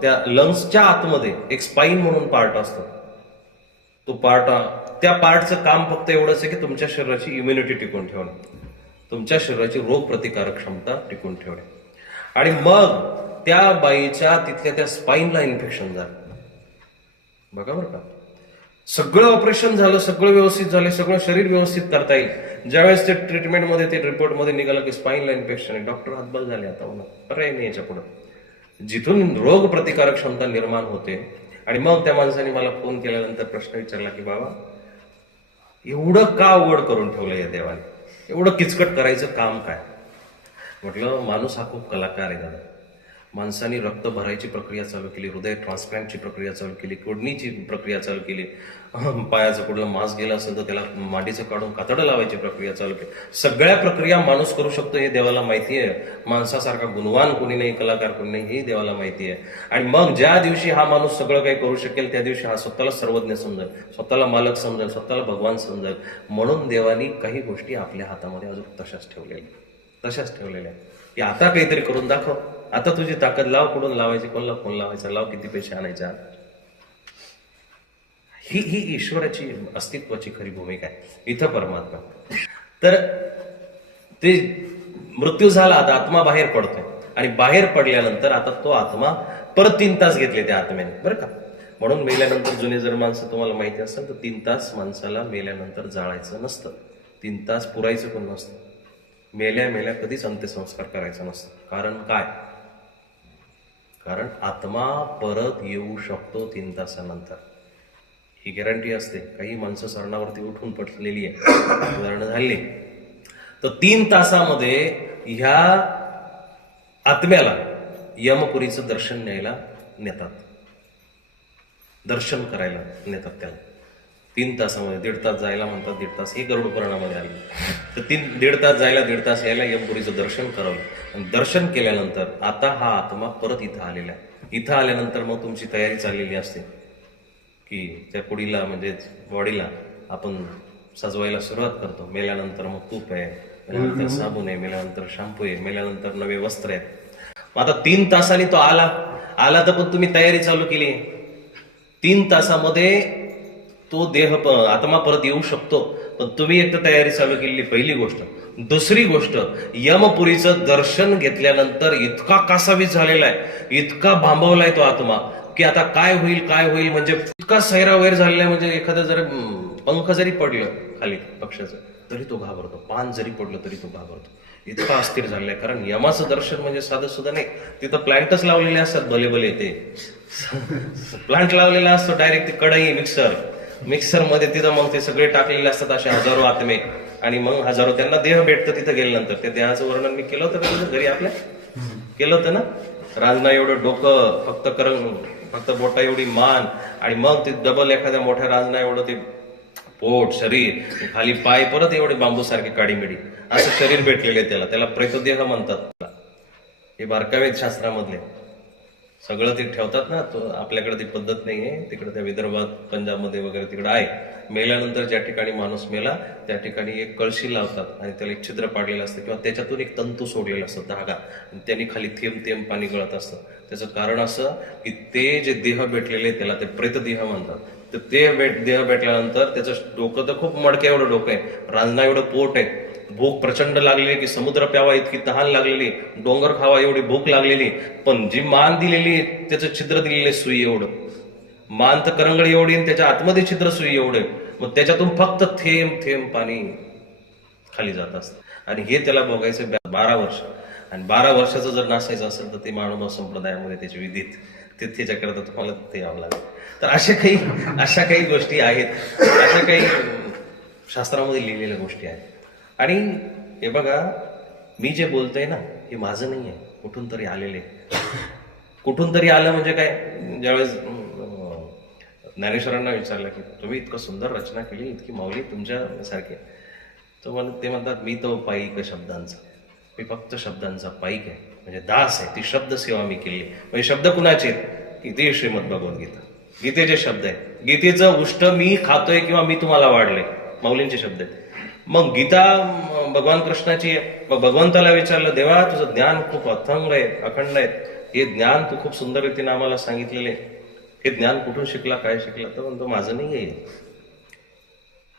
त्या लंग्सच्या आतमध्ये एक स्पाईन म्हणून पार्ट असतो. तो पार्ट, त्या पार्टचं काम फक्त एवढंच आहे की तुमच्या शरीराची इम्युनिटी टिकून ठेवणे, तुमच्या शरीराची रोग प्रतिकारक क्षमता टिकून ठेवणे. आणि मग त्या बाईच्या तिथल्या त्या स्पाईनला इन्फेक्शन झालं. बघा बरं का, सगळं ऑपरेशन झालं, सगळं व्यवस्थित झालं, सगळं शरीर व्यवस्थित करता येईल. ज्यावेळेस ते ट्रीटमेंटमध्ये ते रिपोर्टमध्ये निघालं की स्पाईनला इन्फेक्शन आहे, डॉक्टर हातबल झाले. आता पर्याय नाही याच्या पुढे. जिथून रोग प्रतिकारक क्षमता निर्माण होते. आणि मग त्या माणसाने मला फोन केल्यानंतर प्रश्न विचारला की बाबा एवढं का अवघड करून ठेवलं या देवाने, एवढं किचकट करायचं काम काय? म्हटलं माणूस हा खूप कलाकार आहे दादा. माणसाने रक्त भरायची प्रक्रिया चालू केली, हृदय ट्रान्सप्लांटची प्रक्रिया चालू केली, किडनीची प्रक्रिया चालू केली, पायाचं कुठलं मांस गेलं असेल तर त्याला मांडीचं काढून कातडं लावायची प्रक्रिया चालू केली. सगळ्या प्रक्रिया माणूस करू शकतो हे देवाला माहिती आहे. माणसासारखा गुणवान कोणी नाही, कलाकार कोणी नाही, हे देवाला माहिती आहे. आणि मग ज्या दिवशी हा माणूस सगळं काही करू शकेल त्या दिवशी हा स्वतःला सर्वज्ञ समजेल, स्वतःला मालक समजेल, स्वतःला भगवान समजेल. म्हणून देवानी काही गोष्टी आपल्या हातामध्ये अजून तशाच ठेवलेल्या की आता काहीतरी करून दाखव, आता तुझी ताकद लाव, कुठून लावायची, कोणला फोन लावायचा, लाव, किती पैसे आणायच्या. ही ईश्वराची अस्तित्वाची खरी भूमिका आहे. इथं परमात्मा. तर ते मृत्यू झाला, आता आत्मा बाहेर पडतोय आणि बाहेर पडल्यानंतर आता तो आत्मा परत 3 तास घेतले त्या आत्म्याने बरं का. म्हणून मेल्यानंतर जुने जर माणसं तुम्हाला माहिती असेल तर 3 तास माणसाला मेल्यानंतर जाळायचं नसतं. 3 तास पुरायचं पण नसतं. मेल्या कधीच अंत्यसंस्कार करायचा नसतं. कारण काय? कारण आत्मा परत येऊ शकतो 3 तासानंतर, ही गॅरंटी असते. काही माणसं सरणावरती उठून पडलेली आहे, उदाहरणं झाली. तर 3 तासामध्ये ह्या आत्म्याला यमपुरीचं दर्शन न्यायला नेतात, दर्शन करायला नेतात त्याला. 3 तासामध्ये 1.5 तास जायला म्हणतात, 1.5 तास ही गरुड पुराणामध्ये आली. तर 1.5 तास जायला, 1.5 तास यायला यमपुरीचं दर्शन करावं. आणि दर्शन केल्यानंतर आता हा आत्मा परत इथं आलेला आहे. इथं आल्यानंतर मग तुमची तयारी चाललेली असते की त्या कुडीला म्हणजे बॉडीला आपण सजवायला सुरुवात करतो. मेल्यानंतर मग तूप आहे, मेल्यानंतर साबण आहे, मेल्यानंतर शॅम्पू आहे, मेल्यानंतर नवे वस्त्र आहेत. मग आता 3 तासांनी तो आला तर पण तुम्ही तयारी चालू केली. 3 तासामध्ये तो देह आत्मा परत येऊ शकतो, पण तुम्ही एक तर तयारी चालू केलेली, पहिली गोष्ट. दुसरी गोष्ट, यमपुरीचं दर्शन घेतल्यानंतर इतका कासावीस झालेला आहे, इतका भांबवलाय तो आत्मा की आता काय होईल म्हणजे इतका सैरावैर झालेला आहे. म्हणजे एखादं जर पंख जरी पडलं खाली पक्षाचं तरी तो घाबरतो, पान जरी पडलं तरी तो घाबरतो. इतका अस्थिर झालेला आहे. कारण यमाचं दर्शन म्हणजे साधं सुद्धा नाही. तिथं प्लांटच लावलेले असतात, भले ते प्लांट लावलेला असतो. डायरेक्ट ती कढई, मिक्सर मध्ये तिथं मग ते सगळे टाकलेले असतात, असे हजारो आत्मे. आणि मग हजारो त्यांना देह भेटतं तिथं गेल्यानंतर. त्या देहाचं वर्णन मी केलं होतं का घरी आपल्या? केलं होतं ना. रांजना एवढं डोकं, फक्त बोटा एवढी मान, आणि मग ते डबल एखाद्या मोठ्या रांजना एवढं ते पोट, शरीर, खाली पाय, परत एवढे बांबू सारखे काडीमिडी असं शरीर भेटलेले त्याला प्रेतदेह म्हणतात. हे बारकावे आहेत शास्त्रामधले. सगळं ते ठेवतात ना. तो आपल्याकडे ती पद्धत नाहीये, तिकडे त्या विदर्भात, पंजाबमध्ये वगैरे तिकडे आहे. मेल्यानंतर ज्या ठिकाणी माणूस मेला त्या ठिकाणी एक कळशी लावतात आणि त्याला एक छिद्र पाडलेलं असतं किंवा त्याच्यातून एक तंतू सोडलेला असतो, धागा, आणि त्यांनी खाली थेंब थेंब पाणी गळत असतं. त्याचं कारण असं की ते जे देह भेटलेले त्याला ते प्रेतदेह म्हणतात. तर ते देह भेटल्यानंतर त्याचं डोकं तर खूप मडक्या एवढं डोकं आहे, रांजना एवढं पोट आहे, भूक प्रचंड लागलेली की समुद्र प्यावा इतकी तहान लागलेली, डोंगर खावा एवढी भूक लागलेली, पण जी मान दिलेली त्याचं छिद्र दिलेले सुई एवढं, मान तर करंगळी एवढी आणि त्याच्या आतमध्ये छिद्र सुई एवढे, मग त्याच्यातून फक्त थेंब थेंब पाणी खाली जात असतं. आणि हे त्याला बघायचं 12 वर्ष. आणि 12 वर्षाचं जर नासायचं असेल तर ते मानव संप्रदायामध्ये त्याचे विधीत त्याच्याकरता तुम्हाला ते यावं लागेल. तर अशा काही गोष्टी आहेत, अशा काही शास्त्रामध्ये लिहिलेल्या गोष्टी आहेत. आणि हे बघा, मी जे बोलतोय ना हे माझं नाही आहे, कुठून तरी आलेले. कुठून तरी आलं म्हणजे काय, ज्यावेळेस ज्ञानेश्वरांना विचारलं की तुम्ही इतकं सुंदर रचना केली, इतकी माऊली तुमच्या सारखे, तर ते म्हणतात मी तो पाईक शब्दांचा, मी फक्त शब्दांचा पाईक आहे, म्हणजे दास आहे. ती शब्द सेवा मी केली. म्हणजे शब्द कुणाचे? की ते श्रीमद भगवद्गीता, गीतेचे शब्द आहे. गीतेचं उष्ट मी खातोय किंवा मी तुम्हाला वाढले, माऊलींचे शब्द आहेत. मग गीता भगवान कृष्णाची आहे. मग भगवंताला विचारलं, देवा तुझं ज्ञान खूप अथंग आहे, अखंड आहे, हे ज्ञान तू खूप सुंदर रीतीने आम्हाला सांगितलेले, हे ज्ञान कुठून शिकला, काय शिकला? तर म्हणतो माझं नाही आहे.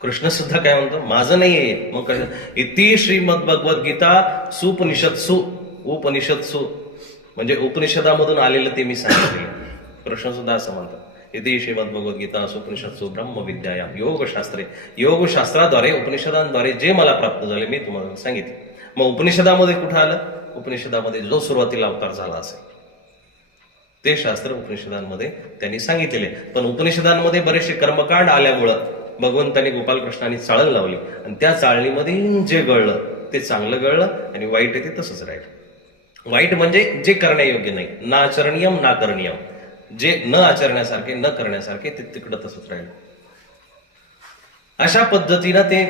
कृष्ण सुद्धा काय म्हणतो, माझं नाही आहे. मग कसं? इति श्रीमद भगवद्गीता सुपनिषत्सु, उपनिषत्सु म्हणजे उपनिषदामधून आलेलं ते मी सांगितलेलं. कृष्ण सुद्धा असं म्हणतात, इति श्रीमद भगवद्गीता सुपनिषत्सु ब्रह्मविद्यायाम योगशास्त्रे, योगशास्त्राद्वारे, उपनिषदांद्वारे जे मला प्राप्त झाले मी तुम्हाला सांगितले. मग उपनिषदामध्ये कुठं आलं? उपनिषदामध्ये जो सुरुवातीला अवतार झाला असेल ते शास्त्र उपनिषदांमध्ये त्यांनी सांगितलेले. पण उपनिषदांमध्ये बरेचसे कर्मकांड आल्यामुळं भगवंतांनी गोपालकृष्णांनी चाळण लावली, आणि त्या चाळणीमध्ये जे गळलं ते चांगलं गळलं, आणि वाईट आहे ते तसंच राहिलं. वाईट म्हणजे जे करण्यायोग्य नाही, ना आचरणीयम ना करणीयम, जे न आचरण्यासारखे, न करण्यासारखे, ते तिकडं तसंच राहिलं. अशा पद्धतीनं ते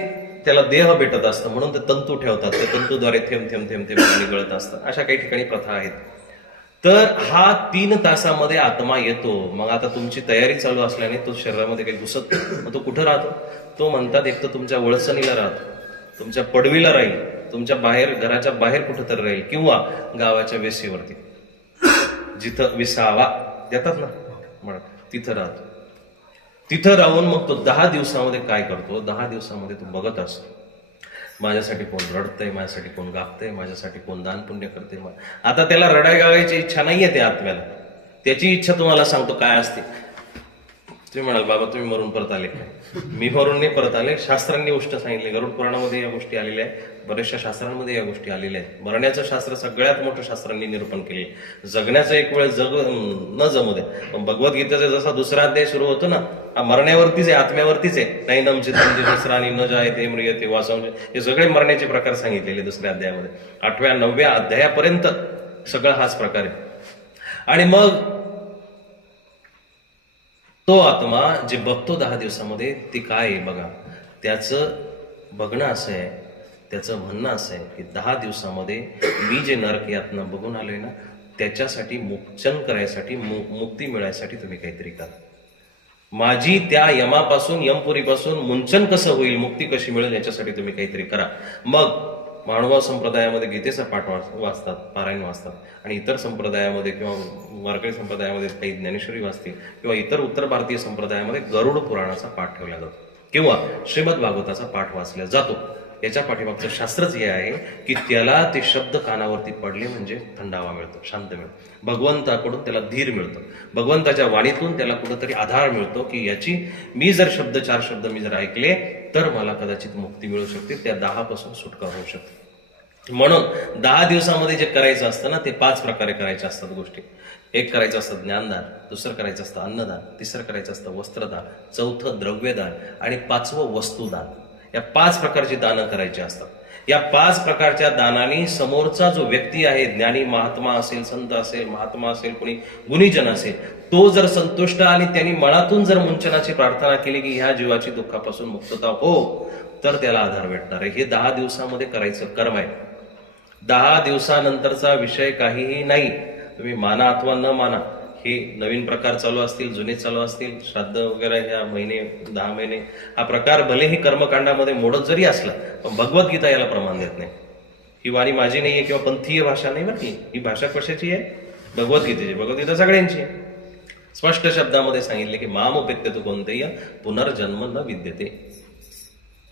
त्याला देह भेटत असतं, म्हणून ते तंतू ठेवतात, त्या तंतूद्वारे थेंब थेंब थेंब थेंब पाणी गळत असतं. अशा काही ठिकाणी प्रथा आहेत. तर हा 3 तासामध्ये आत्मा येतो. मग आता तुमची तयारी चालू असल्याने तो शरीरामध्ये काही घुसत नाही. मग तो कुठं राहतो? तो म्हणतात एक तर तुमच्या वळसणीला राहतो, तुमच्या पडवीला राहील, तुमच्या बाहेर, घराच्या बाहेर कुठं तरी राहील, किंवा गावाच्या वेशीवरती जिथं विसावा देतात ना म्हणत, तिथं राहतो. तिथं राहून मग तो 10 दिवसामध्ये काय करतो? 10 दिवसामध्ये तो बघत असतो, माझ्यासाठी कोण रडतंय, माझ्यासाठी कोण गापतंय, माझ्यासाठी कोण दान पुण्य करते. आता त्याला रडाय गावायची इच्छा नाहीये त्या आत्म्याला. त्याची इच्छा तुम्हाला सांगतो काय असते. तुम्ही म्हणाल बाबा तुम्ही मरून परत आले काय? मी मरून नाही परत आले, शास्त्रांनी गोष्ट सांगितली. गरुड पुराणामध्ये या गोष्टी आलेल्या आहेत, बऱ्याचशा शास्त्रांमध्ये या गोष्टी आलेल्या आहेत. मरण्याचं शास्त्र सगळ्यात मोठं शास्त्रांनी निरूपण केले. जगण्याचं एक वेळ न जमू दे, पण भगवद्गीतेचा जसा दुसरा अध्याय सुरू होतो ना, हा मरण्यावरतीच आहे, आत्म्यावरतीच आहे. नाही नमचित दुसरानी न जायते म्रियते वासंज, हे सगळे मरण्याचे प्रकार सांगितलेले दुसऱ्या अध्यायामध्ये. 8व्या 9व्या अध्यायापर्यंत सगळा हाच प्रकार आहे. आणि मग तो आत्मा जे बघतो 10 दिवसामध्ये ते काय आहे बघा. त्याचं बघणं असं आहे, त्याचं म्हणणं असं आहे की 10 दिवसामध्ये मी जे नरक यातना बघून आलोय ना, त्याच्यासाठी मोक्षण करायसाठी, मुक्ती मिळायसाठी तुम्ही काहीतरी करा. माझी त्या यमापासून, यमपुरीपासून मुंचन कसं होईल, मुक्ती कशी मिळेल, याच्यासाठी तुम्ही काहीतरी करा. मग मानव संप्रदायामध्ये गीतेचा पाठ वाचतात, पारायण वाचतात, आणि इतर संप्रदायामध्ये किंवा वारकरी संप्रदायामध्ये काही ज्ञानेश्वरी वाचते, किंवा इतर उत्तर भारतीय संप्रदायामध्ये गरुड पुराणाचा पाठ ठेवला जातो, किंवा श्रीमद भागवताचा पाठ वाचला जातो. याच्या पाठीमागचं शास्त्रच हे आहे की त्याला ते शब्द कानावरती पडले म्हणजे थंडावा मिळतो, शांत मिळतो, भगवंताकडून त्याला धीर मिळतो, भगवंताच्या वाणीतून त्याला कुठंतरी आधार मिळतो की याची मी जर 4 शब्द मी जर ऐकले तर मला कदाचित मुक्ती मिळू शकते, त्या 10 पासून सुटका होऊ शकते. म्हणून 10 दिवसामध्ये जे करायचं असतं ना, ते 5 प्रकारे करायचे असतात गोष्टी. एक करायचं असतं ज्ञानदान, दुसरं करायचं असतं अन्नदान, तिसरं करायचं असतं वस्त्रदान, चौथं द्रव्यदान, आणि 5वं वस्तुदान. या 5 प्रकारची दानं करायची असतात. या 5 प्रकारच्या दानाने समोरचा जो व्यक्ती आहे, ज्ञानी महात्मा असेल, संत असेल, महात्मा असेल, कोणी गुणीजन असेल, तो जर संतुष्ट आणि त्यांनी मनातून जर मुंचनाची प्रार्थना केली की ह्या जीवाची दुःखापासून मुक्तता हो, तर त्याला आधार भेटणार आहे. हे 10 दिवसामध्ये करायचं कर्म आहे. 10 दिवसानंतरचा विषय काहीही नाही. तुम्ही माना अथवा न माना, हे नवीन प्रकार चालू असतील, जुने चालू असतील, श्राद्ध वगैरे ह्या महिने 10 महिने, हा प्रकार भलेही कर्मकांडामध्ये मोडत जरी असला, पण भगवद्गीता याला प्रमाण देत नाही. ही वाणी माझी नाहीये किंवा पंथीय भाषा नाही बरं ही भाषा कशाची आहे? भगवद्गीतेची. भगवद्गीता सगळ्यांची आहे. स्पष्ट शब्दामध्ये सांगितले की मामुपेत्य तू कोणतेय पुनर्जन्म न विद्यते.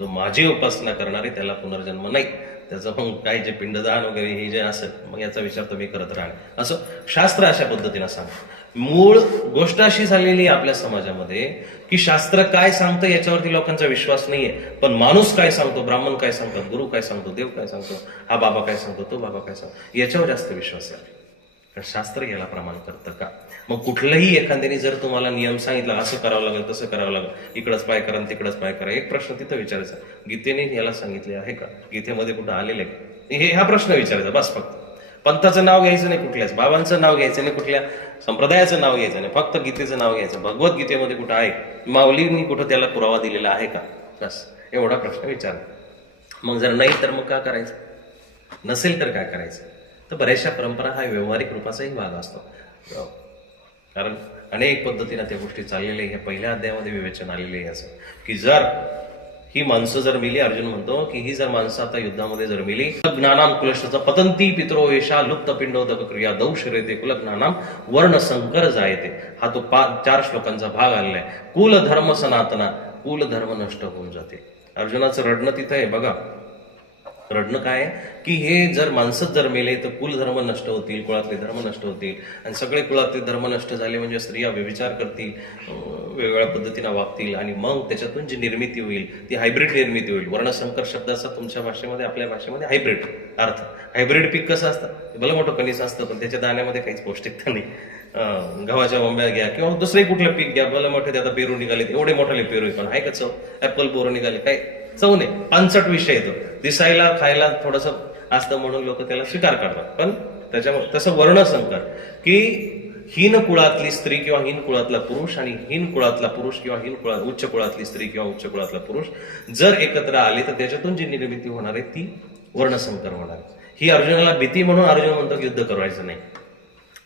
जो माझी उपासना करणारे त्याला पुनर्जन्म नाही. त्याचं मग काय जे पिंडदान वगैरे हे जे असेल, मग याचा विचार तुम्ही करत राहा. असं शास्त्र अशा पद्धतीनं सांगतं. मूळ गोष्ट अशी झालेली आहे आपल्या समाजामध्ये की शास्त्र काय सांगतं याच्यावरती लोकांचा विश्वास नाहीये, पण माणूस काय सांगतो, ब्राह्मण काय सांगतो, गुरु काय सांगतो, देव काय सांगतो, हा बाबा काय सांगतो, तो बाबा काय सांगतो, याच्यावर जास्त विश्वास आहे. कारण शास्त्र याला प्रमाण करतं का? मग कुठलंही एखाद्याने जर तुम्हाला नियम सांगितला, असं करावं लागेल, तसं करावं लागेल, इकडंच पाय करा तिकडंच पाय करा, एक प्रश्न तिथं विचारायचा, गीतेने याला सांगितले आहे का? गीतेमध्ये कुठं आलेलं आहे? हा प्रश्न विचारायचा बस. फक्त पंथाचं नाव घ्यायचं नाही, कुठल्याच बाबांचं नाव घ्यायचं नाही, कुठल्या संप्रदायाचं नाव घ्यायचं नाही, फक्त गीतेचं नाव घ्यायचं. भगवद्गीतेमध्ये कुठं आहे? माऊलींनी कुठं त्याला पुरावा दिलेला आहे का? बस एवढा प्रश्न विचार. मग जर नाही तर मग काय करायचं? नसेल तर काय करायचं? तर बऱ्याचशा परंपरा हा व्यावहारिक रूपाचाही भाग असतो. कारण अनेक पद्धतीने त्या गोष्टी चाललेल्या ह्या पहिल्या अध्यायामध्ये विवेचन आलेले आहे असं की जर ही माणसं जर मिली, अर्जुन म्हणतो की ही जर माणसं आता युद्धामध्ये जर मिली, ज्ञानाम कुलशाचा पतंती पित्रो येशा लुप्त पिंडोदक क्रिया दौशरेते कुलज्ञानाम वर्ण संकर जायते. हा तो 4 श्लोकांचा भाग आलेला आहे. कुल धर्म सनातना, कुल धर्म नष्ट होऊन जाते. अर्जुनाचं रडणं तिथं आहे बघा. रडणं काय की हे जर माणसंच जर मेले तर कुल धर्म नष्ट होतील, कुळातले धर्म नष्ट होतील, आणि सगळे कुळातले धर्म नष्ट झाले म्हणजे स्त्रिया व्यभिचार करतील, वेगवेगळ्या पद्धतीनं वागतील, आणि मग त्याच्यातून जी निर्मिती होईल ती हायब्रिड निर्मिती होईल. वर्णसंकर शब्दाचा तुमच्या भाषेमध्ये, आपल्या भाषेमध्ये हायब्रिड अर्थ. हायब्रिड पीक कसं असतं? भलं मोठं कणीस असतं, पण त्याच्या दाण्यामध्ये काहीच पौष्टिकता नाही. गव्हाच्या वंब्या घ्या किंवा दुसरे कुठलं पीक घ्या, भलं मोठे आता पेरू निघाले, एवढे मोठे पेरू, पण आहे का चव? ऍपल बोरं निघाले, काय चव नाही, पानसट विषय येतो. दिसायला खायला थोडस असतं म्हणून लोक त्याला स्वीकार करतात, पण त्याच्यामुळे तसं वर्णसंकर की हीन कुळातली स्त्री किंवा हीन कुळातला पुरुष आणि हीन कुळातला पुरुष किंवा उच्च कुळातली स्त्री किंवा उच्च कुळातला पुरुष जर एकत्र आले तर त्याच्यातून जी निर्मिती होणार आहे ती वर्णसंकर होणार आहे. ही अर्जुनाला भीती म्हणून अर्जुन म्हणतो की युद्ध करायचं नाही.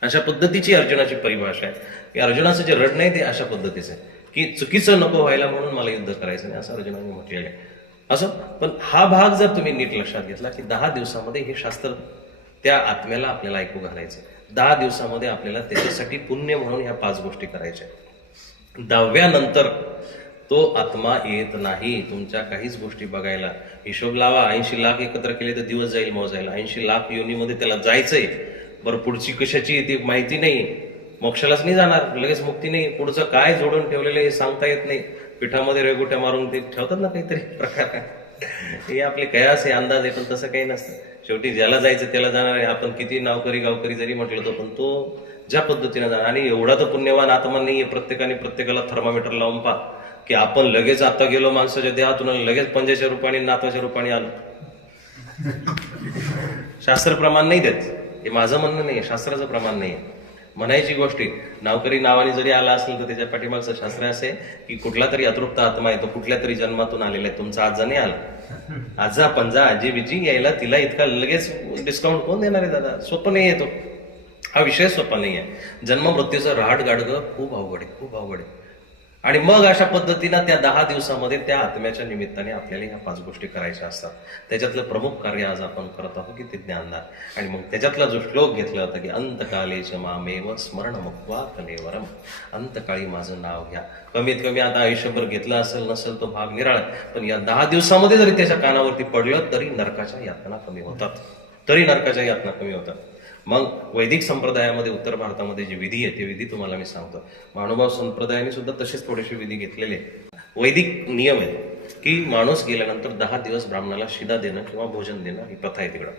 अशा पद्धतीची अर्जुनाची परिभाषा आहे की अर्जुनाचं जे रड नाही ते अशा पद्धतीचं आहे की चुकीचं नको व्हायला म्हणून मला युद्ध करायचं नाही असं अर्जुनाने म्हटलेलं आहे. असं पण हा भाग जर तुम्ही नीट लक्षात घेतला की 10 दिवसामध्ये हे शास्त्र त्या आत्म्याला आपल्याला ऐकू घालायचं. 10 दिवसामध्ये आपल्याला त्याच्यासाठी पुण्य म्हणून ह्या 5 गोष्टी करायच्या. 10व्या नंतर तो आत्मा येत नाही तुमच्या काहीच गोष्टी बघायला. हिशोब लावा, 80 लाख एकत्र केले तर दिवस जाईल मोजायला. 80 लाख योनीमध्ये त्याला जायचंय. बरं पुढची कशाची ती माहिती नाही, मोक्षालाच नाही जाणार, लगेच मुक्ती नाही. पुढचं काय जोडून ठेवलेलं हे सांगता येत नाही. पिठामध्ये रेगुट्या मारून ते ठेवतात ना काहीतरी प्रकार, हे आपले कयास आहे, अंदाज आहे, पण तसं काही नसतं. शेवटी ज्याला जायचं त्याला जाणार आहे. आपण किती नावकरी गावकरी जरी म्हटलं तर पण तो ज्या पद्धतीने जाणार. आणि एवढा तर पुण्यवान आत्मा नाहीये प्रत्येकाला थर्मामीटर लावून पहा की आपण लगेच आता गेलो माणसाच्या देहातून लगेच पंजाच्या रूपाने नाताच्या रूपाने आलो. शास्त्र प्रमाण नाही देत, हे माझं म्हणणं नाही, शास्त्राचं प्रमाण नाही. म्हणायची गोष्टी नावकरी नावाने जरी आला असेल तर त्याच्या पाठीमागचं शास्त्र असे की कुठला तरी अतृप्त आत्मा आहे, तो कुठल्या तरी जन्मातून आलेला आहे. तुमचा आजा नाही आला, आजा पंजा आजी बिजी यायला तिला इतका लगेच डिस्काउंट कोण देणार आहे दादा? सोपं नाही येतो हा विषय, सोपा नाही आहे. जन्म मृत्यूचं रहाट गाडगं खूप अवघड आहे, खूप अवघड आहे. आणि मग अशा पद्धतीनं त्या 10 दिवसामध्ये त्या आत्म्याच्या निमित्ताने आपल्याला ह्या 5 गोष्टी करायच्या असतात. त्याच्यातलं प्रमुख कार्य आज आपण करत आहोत की ते ज्ञानदान. आणि मग त्याच्यातला जो श्लोक घेतला होता की अंतकालेच मामेव स्मरण मुक्त्वा कलेवरम, अंतकाळी माझं नाव घ्या. कमीत कमी आता आयुष्यभर घेतलं असेल नसेल तो भाग निराळा, पण या 10 दिवसामध्ये जरी त्याच्या कानावरती पडलं तरी नरकाच्या यातना कमी होतात. मग वैदिक संप्रदायामध्ये उत्तर भारतामध्ये जी विधी आहे ते विधी तुम्हाला मी सांगतो. महानुभाव संप्रदायाने सुद्धा तसेच थोडेसे विधी घेतलेले. वैदिक नियम आहे की माणूस गेल्यानंतर 10 दिवस ब्राह्मणाला शिदा देणं किंवा भोजन देणं ही प्रथा आहे तिकडं.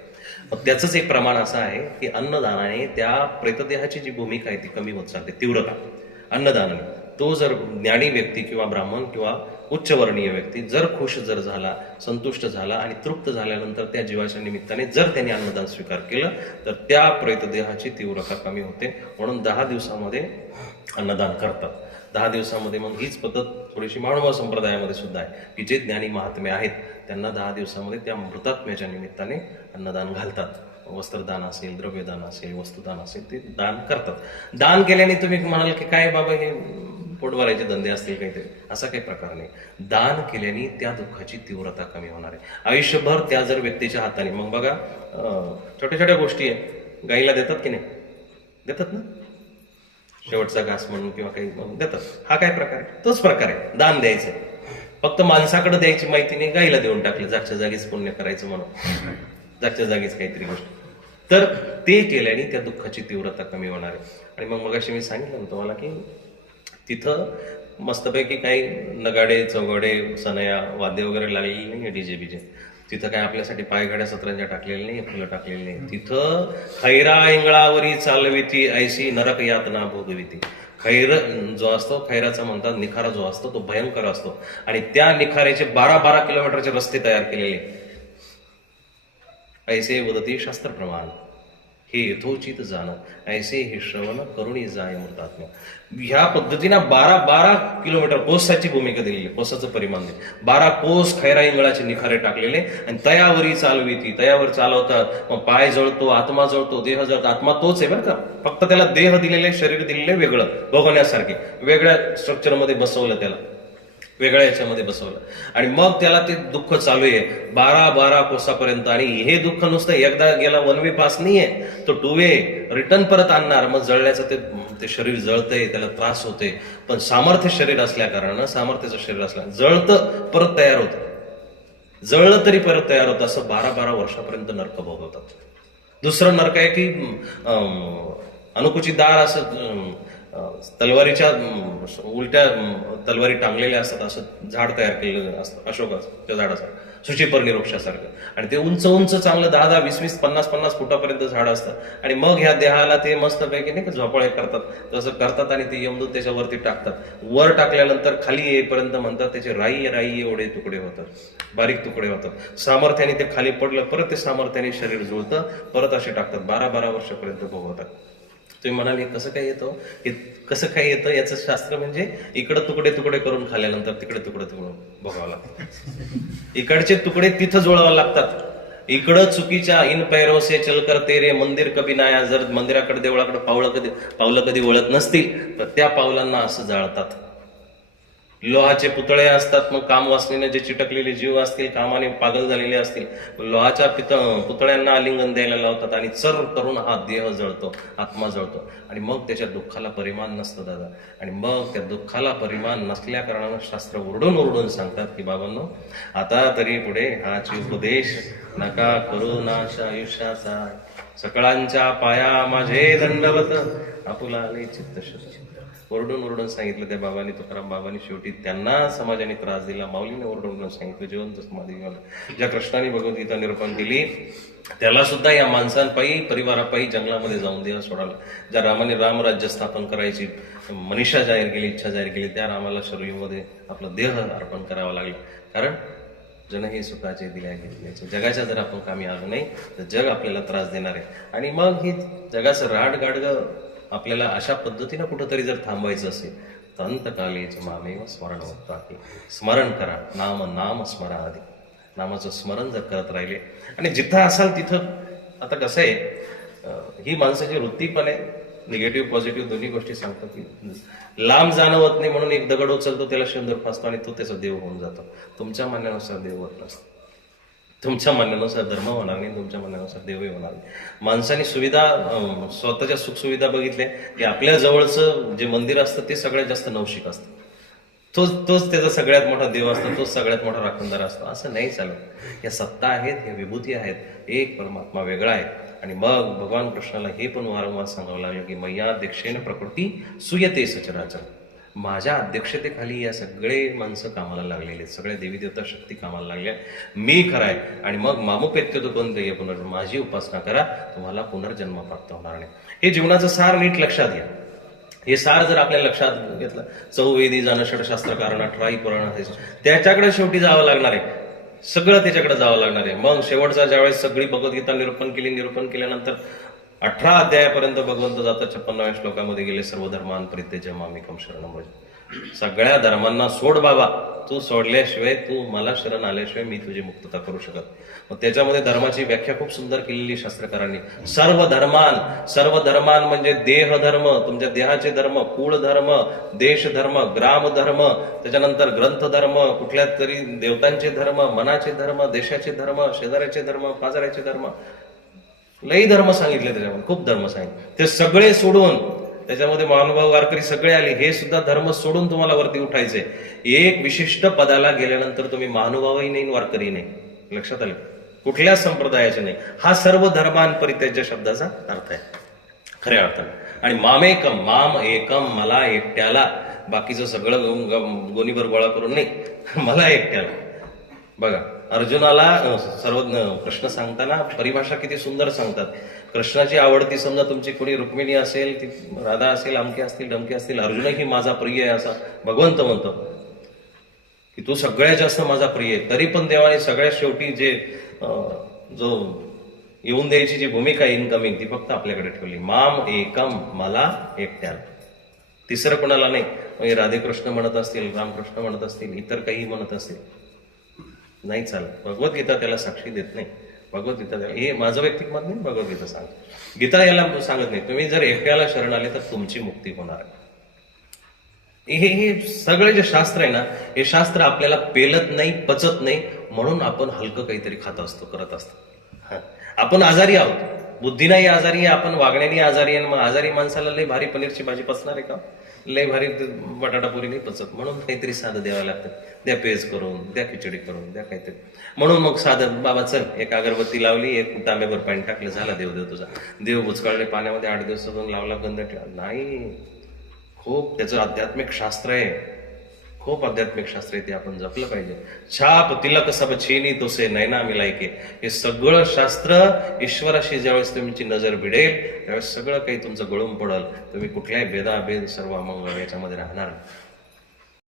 मग त्याचंच एक प्रमाण असं आहे की अन्नदानाने त्या प्रेतदेहाची जी भूमिका आहे ती कमी होत चालते, तीव्रता अन्नदानाने. तो जर ज्ञानी व्यक्ती किंवा ब्राह्मण किंवा उच्चवर्णीय व्यक्ती जर खुश जर झाला, संतुष्ट झाला आणि तृप्त झाल्यानंतर त्या जीवाच्या निमित्ताने जर त्यांनी अन्नदान स्वीकार केलं तर त्या प्रेतदेहाची तीव्रता कमी होते. म्हणून 10 दिवसामध्ये अन्नदान करतात. 10 दिवसामध्ये मग हीच पद्धत थोडीशी महानुभाव संप्रदायामध्ये सुद्धा आहे की जे ज्ञानी महात्मे आहेत त्यांना 10 दिवसामध्ये त्या मृतात्म्याच्या निमित्ताने अन्नदान घालतात. वस्त्रदान असेल, द्रव्यदान असेल, वस्तुदान असेल, ते दान करतात. दान केल्याने तुम्ही म्हणाल की काय बाबा हे पोटभरायचे धंदे असतील काहीतरी, असा काही प्रकार नाही. दान केल्याने त्या दुःखाची तीव्रता कमी होणार आहे आयुष्यभर त्या जर व्यक्तीच्या हाताने. मग बघा छोट्या छोट्या गोष्टी आहे, गाईला देतात की नाही, देतात ना, शेवटचा घास म्हणून किंवा काही म्हणून देतात. हा काय प्रकार आहे? तोच प्रकार आहे दान द्यायचं. फक्त माणसाकडे द्यायची माहिती नाही, गाईला देऊन टाकलं, जागच्या जागीच पुण्य करायचं म्हणून, जागच्या जागीच काहीतरी गोष्ट. तर ते केल्याने त्या दुःखाची तीव्रता कमी होणार आहे. आणि मग मगाशी मी सांगितलं ना तुम्हाला की तिथं मस्तपैकी काही नगाडे, चौगाडे, सनया, वाद्य वगैरे लागलेली नाही, डीजे बीजे. तिथं काय आपल्यासाठी पायघड्या सतरंजा टाकलेल्या नाही, फुलं टाकलेली नाही. तिथं खैरा इंगळावरी चालविती ऐशी नरक यातना भोगविती. खैर जो असतो, खैराचा म्हणतात निखारा जो असतो तो भयंकर असतो आणि त्या निखाऱ्याचे 12-12 किलोमीटरचे रस्ते तयार केलेले. ऐसे वदती शास्त्र प्रमाण, हे यथोचित जाण, ऐसे हे श्रवण करुणी जाय मृतात्म्य. ह्या पद्धतीनं 12-12 किलोमीटर कोसाची भूमिका दिलेली, कोसाचं परिमाण दिले. 12 कोस खैरा इंगळाचे निखारे टाकलेले आणि तयावरी चालविती, तयावर चालवतात. मग पाय जळतो, आत्मा जळतो, देह जळतो. आत्मा तोच आहे बरं का, फक्त त्याला देह दिलेले, शरीर दिलेले वेगळं, भोगवण्यासारखे वेगळ्या स्ट्रक्चरमध्ये बसवलं, त्याला वेगळ्या याच्यामध्ये बसवलं. आणि मग त्याला ते दुःख चालू आहे 12-12 कोसापर्यंत. आणि हे दुःख नुसतं एकदा गेला 1 वे पास नाहीये, तो 2 वे रिटर्न परत आणणार. मग जळल्याचं ते शरीर जळतंय, त्याला त्रास होते. पण सामर्थ्य शरीर असल्या कारणानं, सामर्थ्याचं शरीर असल्या जळतं परत तयार होतं, जळलं तरी परत तयार होतं. असं 12-12 वर्षापर्यंत नरक भोगवतात. दुसरं नरक आहे की अनुकुचित दार, असं तलवारीच्या उलट्या तलवारी टांगलेल्या असतात, असं झाड तयार केलेलं असतं अशोकाच्या झाडाचं, सुचीपर्णी वृक्षासारखं. आणि ते उंच उंच चांगलं 10-10, 20-20, 50-50 फुटापर्यंत झाड असतात. आणि मग ह्या देहाला ते मस्तपैकी नाही का झोपाळे करतात, तसं करतात आणि ते यमदूत त्याच्यावरती टाकतात. वर टाकल्यानंतर खाली येईपर्यंत म्हणतात त्याचे राई राई एवढे तुकडे होतात, बारीक तुकडे होतात. सामर्थ्याने ते खाली पडलं, परत ते सामर्थ्याने शरीर जुळतं, परत असे टाकतात. 12-12 वर्षापर्यंत भोगवतात. तुम्ही म्हणाल हे कसं काय येतं, हे कसं काय येतं? याचं शास्त्र म्हणजे इकडं तुकडे तुकडे करून खाल्ल्यानंतर तिकडे तुकडे भोगावं लागतं. इकडचे तुकडे तिथं जोडावं लागतात. इकडं चुकीच्या इन पैरोसे चल करते रे मंदिर कभी नाया. जर मंदिराकडे देवळाकडे पावलं कधी वळत नसतील तर त्या पावलांना असं जाळतात. लोहाचे पुतळे असतात, मग काम वासनेने जे चिटकलेले जीव असतील, कामाने पागल झालेले असतील, लोहाच्या पुतळ्यांना आलिंगन द्यायला लावतात आणि चर करून हा देह जळतो, आत्मा जळतो. आणि मग त्याच्या दुःखाला परिमाण नसतं दादा. आणि मग त्या दुःखाला परिमाण नसल्या कारणानं शास्त्र ओरडून सांगतात की बाबांनो, आता तरी पुढे हाची उपदेश नका करू नाश आयुष्याचा. सकळांच्या पाया माझे दंडवत, आपुला आले चित्तशत. ओरडून सांगितलं त्या बाबांनी, तुकाराम बाबांनी. शेवटी त्यांना समाजाने त्रास दिला, माऊलीने ओरडून सांगितलं, जिवंत समाधी घेऊन. ज्या कृष्णाने भगवद्गीता निरूपण केली त्याला सुद्धा या माणसांपायी, परिवारापायी जंगलामध्ये जाऊन देह सोडाला. ज्या रामाने रामराज्य स्थापन करायची मनीषा जाहीर केली, इच्छा जाहीर केली, त्या रामाला शरीरमध्ये आपलं देह अर्पण करावं लागलं. कारण जन हे सुखाचे दिल्या घेतल्याचे. जगाच्या जर आपण कामी आलो नाही तर जग आपल्याला त्रास देणार आहे. आणि मग हे जगाचं राड गाडगं आपल्याला अशा पद्धतीनं कुठंतरी जर थांबवायचं असेल तर अंतकालेच मामेव स्मरण होता. स्मरण करा, नाम स्मरा आधी. नामाचं स्मरण जर करत राहिले आणि जिथं असाल तिथं. आता कसं आहे, ही माणसाची वृत्ती पण आहे, निगेटिव्ह पॉझिटिव्ह दोन्ही गोष्टी सांगतो की लांब जाणवत नाही म्हणून एक दगड उचलतो, त्याला शेंदूर फासतो आणि तो त्याचा देव होऊन जातो. तुमच्या म्हणण्यानुसार देव होत नसतो, तुमच्या म्हणण्यानुसार धर्म होणार नाही, तुमच्या म्हणण्यानुसार देवही होणार नाही. माणसाने सुविधा, स्वतःच्या सुखसुविधा बघितल्या की आपल्या जवळचं जे मंदिर असतं ते सगळ्यात जास्त नवशिक असतं, तोच त्याचा सगळ्यात मोठा देव असतो, तोच सगळ्यात मोठा राखणदार असतो. असं नाही चालत. या सत्ता आहेत, ह्या विभूती आहेत, एक परमात्मा वेगळा आहे. आणि मग भगवान कृष्णाला हे पण वारंवार सांगावं लागलं की मय्या अध्यक्षेन प्रकृती सुयते सचराचर. माझ्या अध्यक्षतेखाली या सगळे माणसं कामाला लागलेले, सगळ्या देवी देवता शक्ती कामाला लागल्या. मी खरं आहे. आणि मग मामुपेत्य तो पण देय पुनर्जन्म, माझी उपासना करा, तुम्हाला पुनर्जन्म प्राप्त होणार नाही. हे जीवनाचं सार नीट लक्षात घ्या. हे सार जर आपल्या लक्षात घेतलं, चौवेदी जाणं षडशास्त्र कारण 18 पुराण, त्याच्याकडे शेवटी जावं लागणार आहे, सगळं त्याच्याकडे जावं लागणार आहे. मग शेवटचा ज्यावेळेस सगळी भगवद्गीता निरूपण केल्यानंतर 18 अध्यायापर्यंत भगवंत जातात, 56व्या श्लोकामध्ये गेले, सर्व धर्मान परित्यज्य मामेकं शरणं व्रज. सगळ्या धर्मांना सोड बाबा, तू सोडल्याशिवाय, तू मला शरण आल्याशिवाय मी तुझी मुक्तता करू शकत. मग त्याच्यामध्ये धर्माची व्याख्या खूप सुंदर केलेली शास्त्रकारांनी. सर्व धर्मान म्हणजे देह धर्म, तुमच्या देहाचे धर्म, कुळ धर्म, देश धर्म, ग्राम धर्म, त्याच्यानंतर ग्रंथ धर्म, कुठल्या तरी देवतांचे धर्म, मनाचे धर्म, देशाचे धर्म, शेजाऱ्याचे धर्म, पाजाऱ्याचे धर्म, लई धर्म सांगितले त्याच्यामध्ये, खूप धर्म सांगितले. ते सगळे सोडून, त्याच्यामध्ये महानुभाव वारकरी सगळे आले, हे सुद्धा धर्म सोडून तुम्हाला वरती उठायचंय. एक विशिष्ट पदाला गेल्यानंतर तुम्ही महानुभावही नाही, वारकरी नाही. लक्षात आलं? कुठल्याच संप्रदायाचे नाही. हा सर्व धर्मान परित्यज्य शब्दाचा अर्थ आहे खऱ्या अर्थाने. आणि मामेकम, माम एकम, मला एकट्याला, बाकीचं सगळं गोणीभर गोळा करून नाही, मला एकट्याला. बघा, अर्जुनाला सर्व कृष्ण सांगताना परिभाषा किती सुंदर सांगतात. कृष्णाची आवडती समजा तुमची कोणी रुक्मिणी असेल, ती राधा असेल, अमके असतील, डमके असतील, अर्जुनही माझा प्रिय आहे असा भगवंत म्हणतो की तू सगळ्यात जास्त माझा प्रिय आहे. तरी पण देवाने सगळ्यात शेवटी जो येऊन द्यायची जी भूमिका इनकमिंग, ती फक्त आपल्याकडे ठेवली. माम एकम, मला एकट्याला, तिसरं कोणाला नाही. मग राधेकृष्ण म्हणत असतील, रामकृष्ण म्हणत असतील, इतर काही म्हणत असतील, नाही चालत. भगवद्गीता त्याला साक्षी देत नाही. भगवद्गीता त्याला, हे माझं वैयक्तिक मत नाही, भगवद्गीता सांग, गीता याला सांगत नाही. तुम्ही जर एकट्याला शरण आले तर तुमची मुक्ती होणार आहे. हे सगळे जे शास्त्र आहे ना, हे शास्त्र आपल्याला पेलत नाही, पचत नाही, म्हणून आपण हलकं काहीतरी खात असतो, करत असतो. आपण आजारी आहोत, बुद्धीनाही आजारी आहे, आपण वागण्याने आजारी आहे. मग आजारी माणसाला लय भारी पनीरची भाजी पचणार आहे का? लय भारी बटाटा पुरी नाही पचत. म्हणून काहीतरी साधं द्यावं लागतं. द्या पेज करून, द्या खिचडी करून, द्या काहीतरी. म्हणून मग साधं, बाबा चल, एक अगरबत्ती लावली, एक तांब्याभर पाणी टाकलं, झाला देव तुझा. देव बुचकाळले पाण्यामध्ये 8 दिवस लावला, गंध ठेवा. नाही, खूप त्याचं आध्यात्मिक शास्त्र आहे, खूप आध्यात्मिक शास्त्र आहे, ते आपण जपलं पाहिजे. छाप तिलक सब छेनी तोसे नैना मिलायके, हे सगळं शास्त्र ईश्वराशी ज्यावेळेस तुमची नजर भिडेल, त्यावेळेस सगळं काही तुमचं गळून पडल. तुम्ही कुठल्याही भेदाभेद, सर्व अमंगळ याच्यामध्ये राहणार.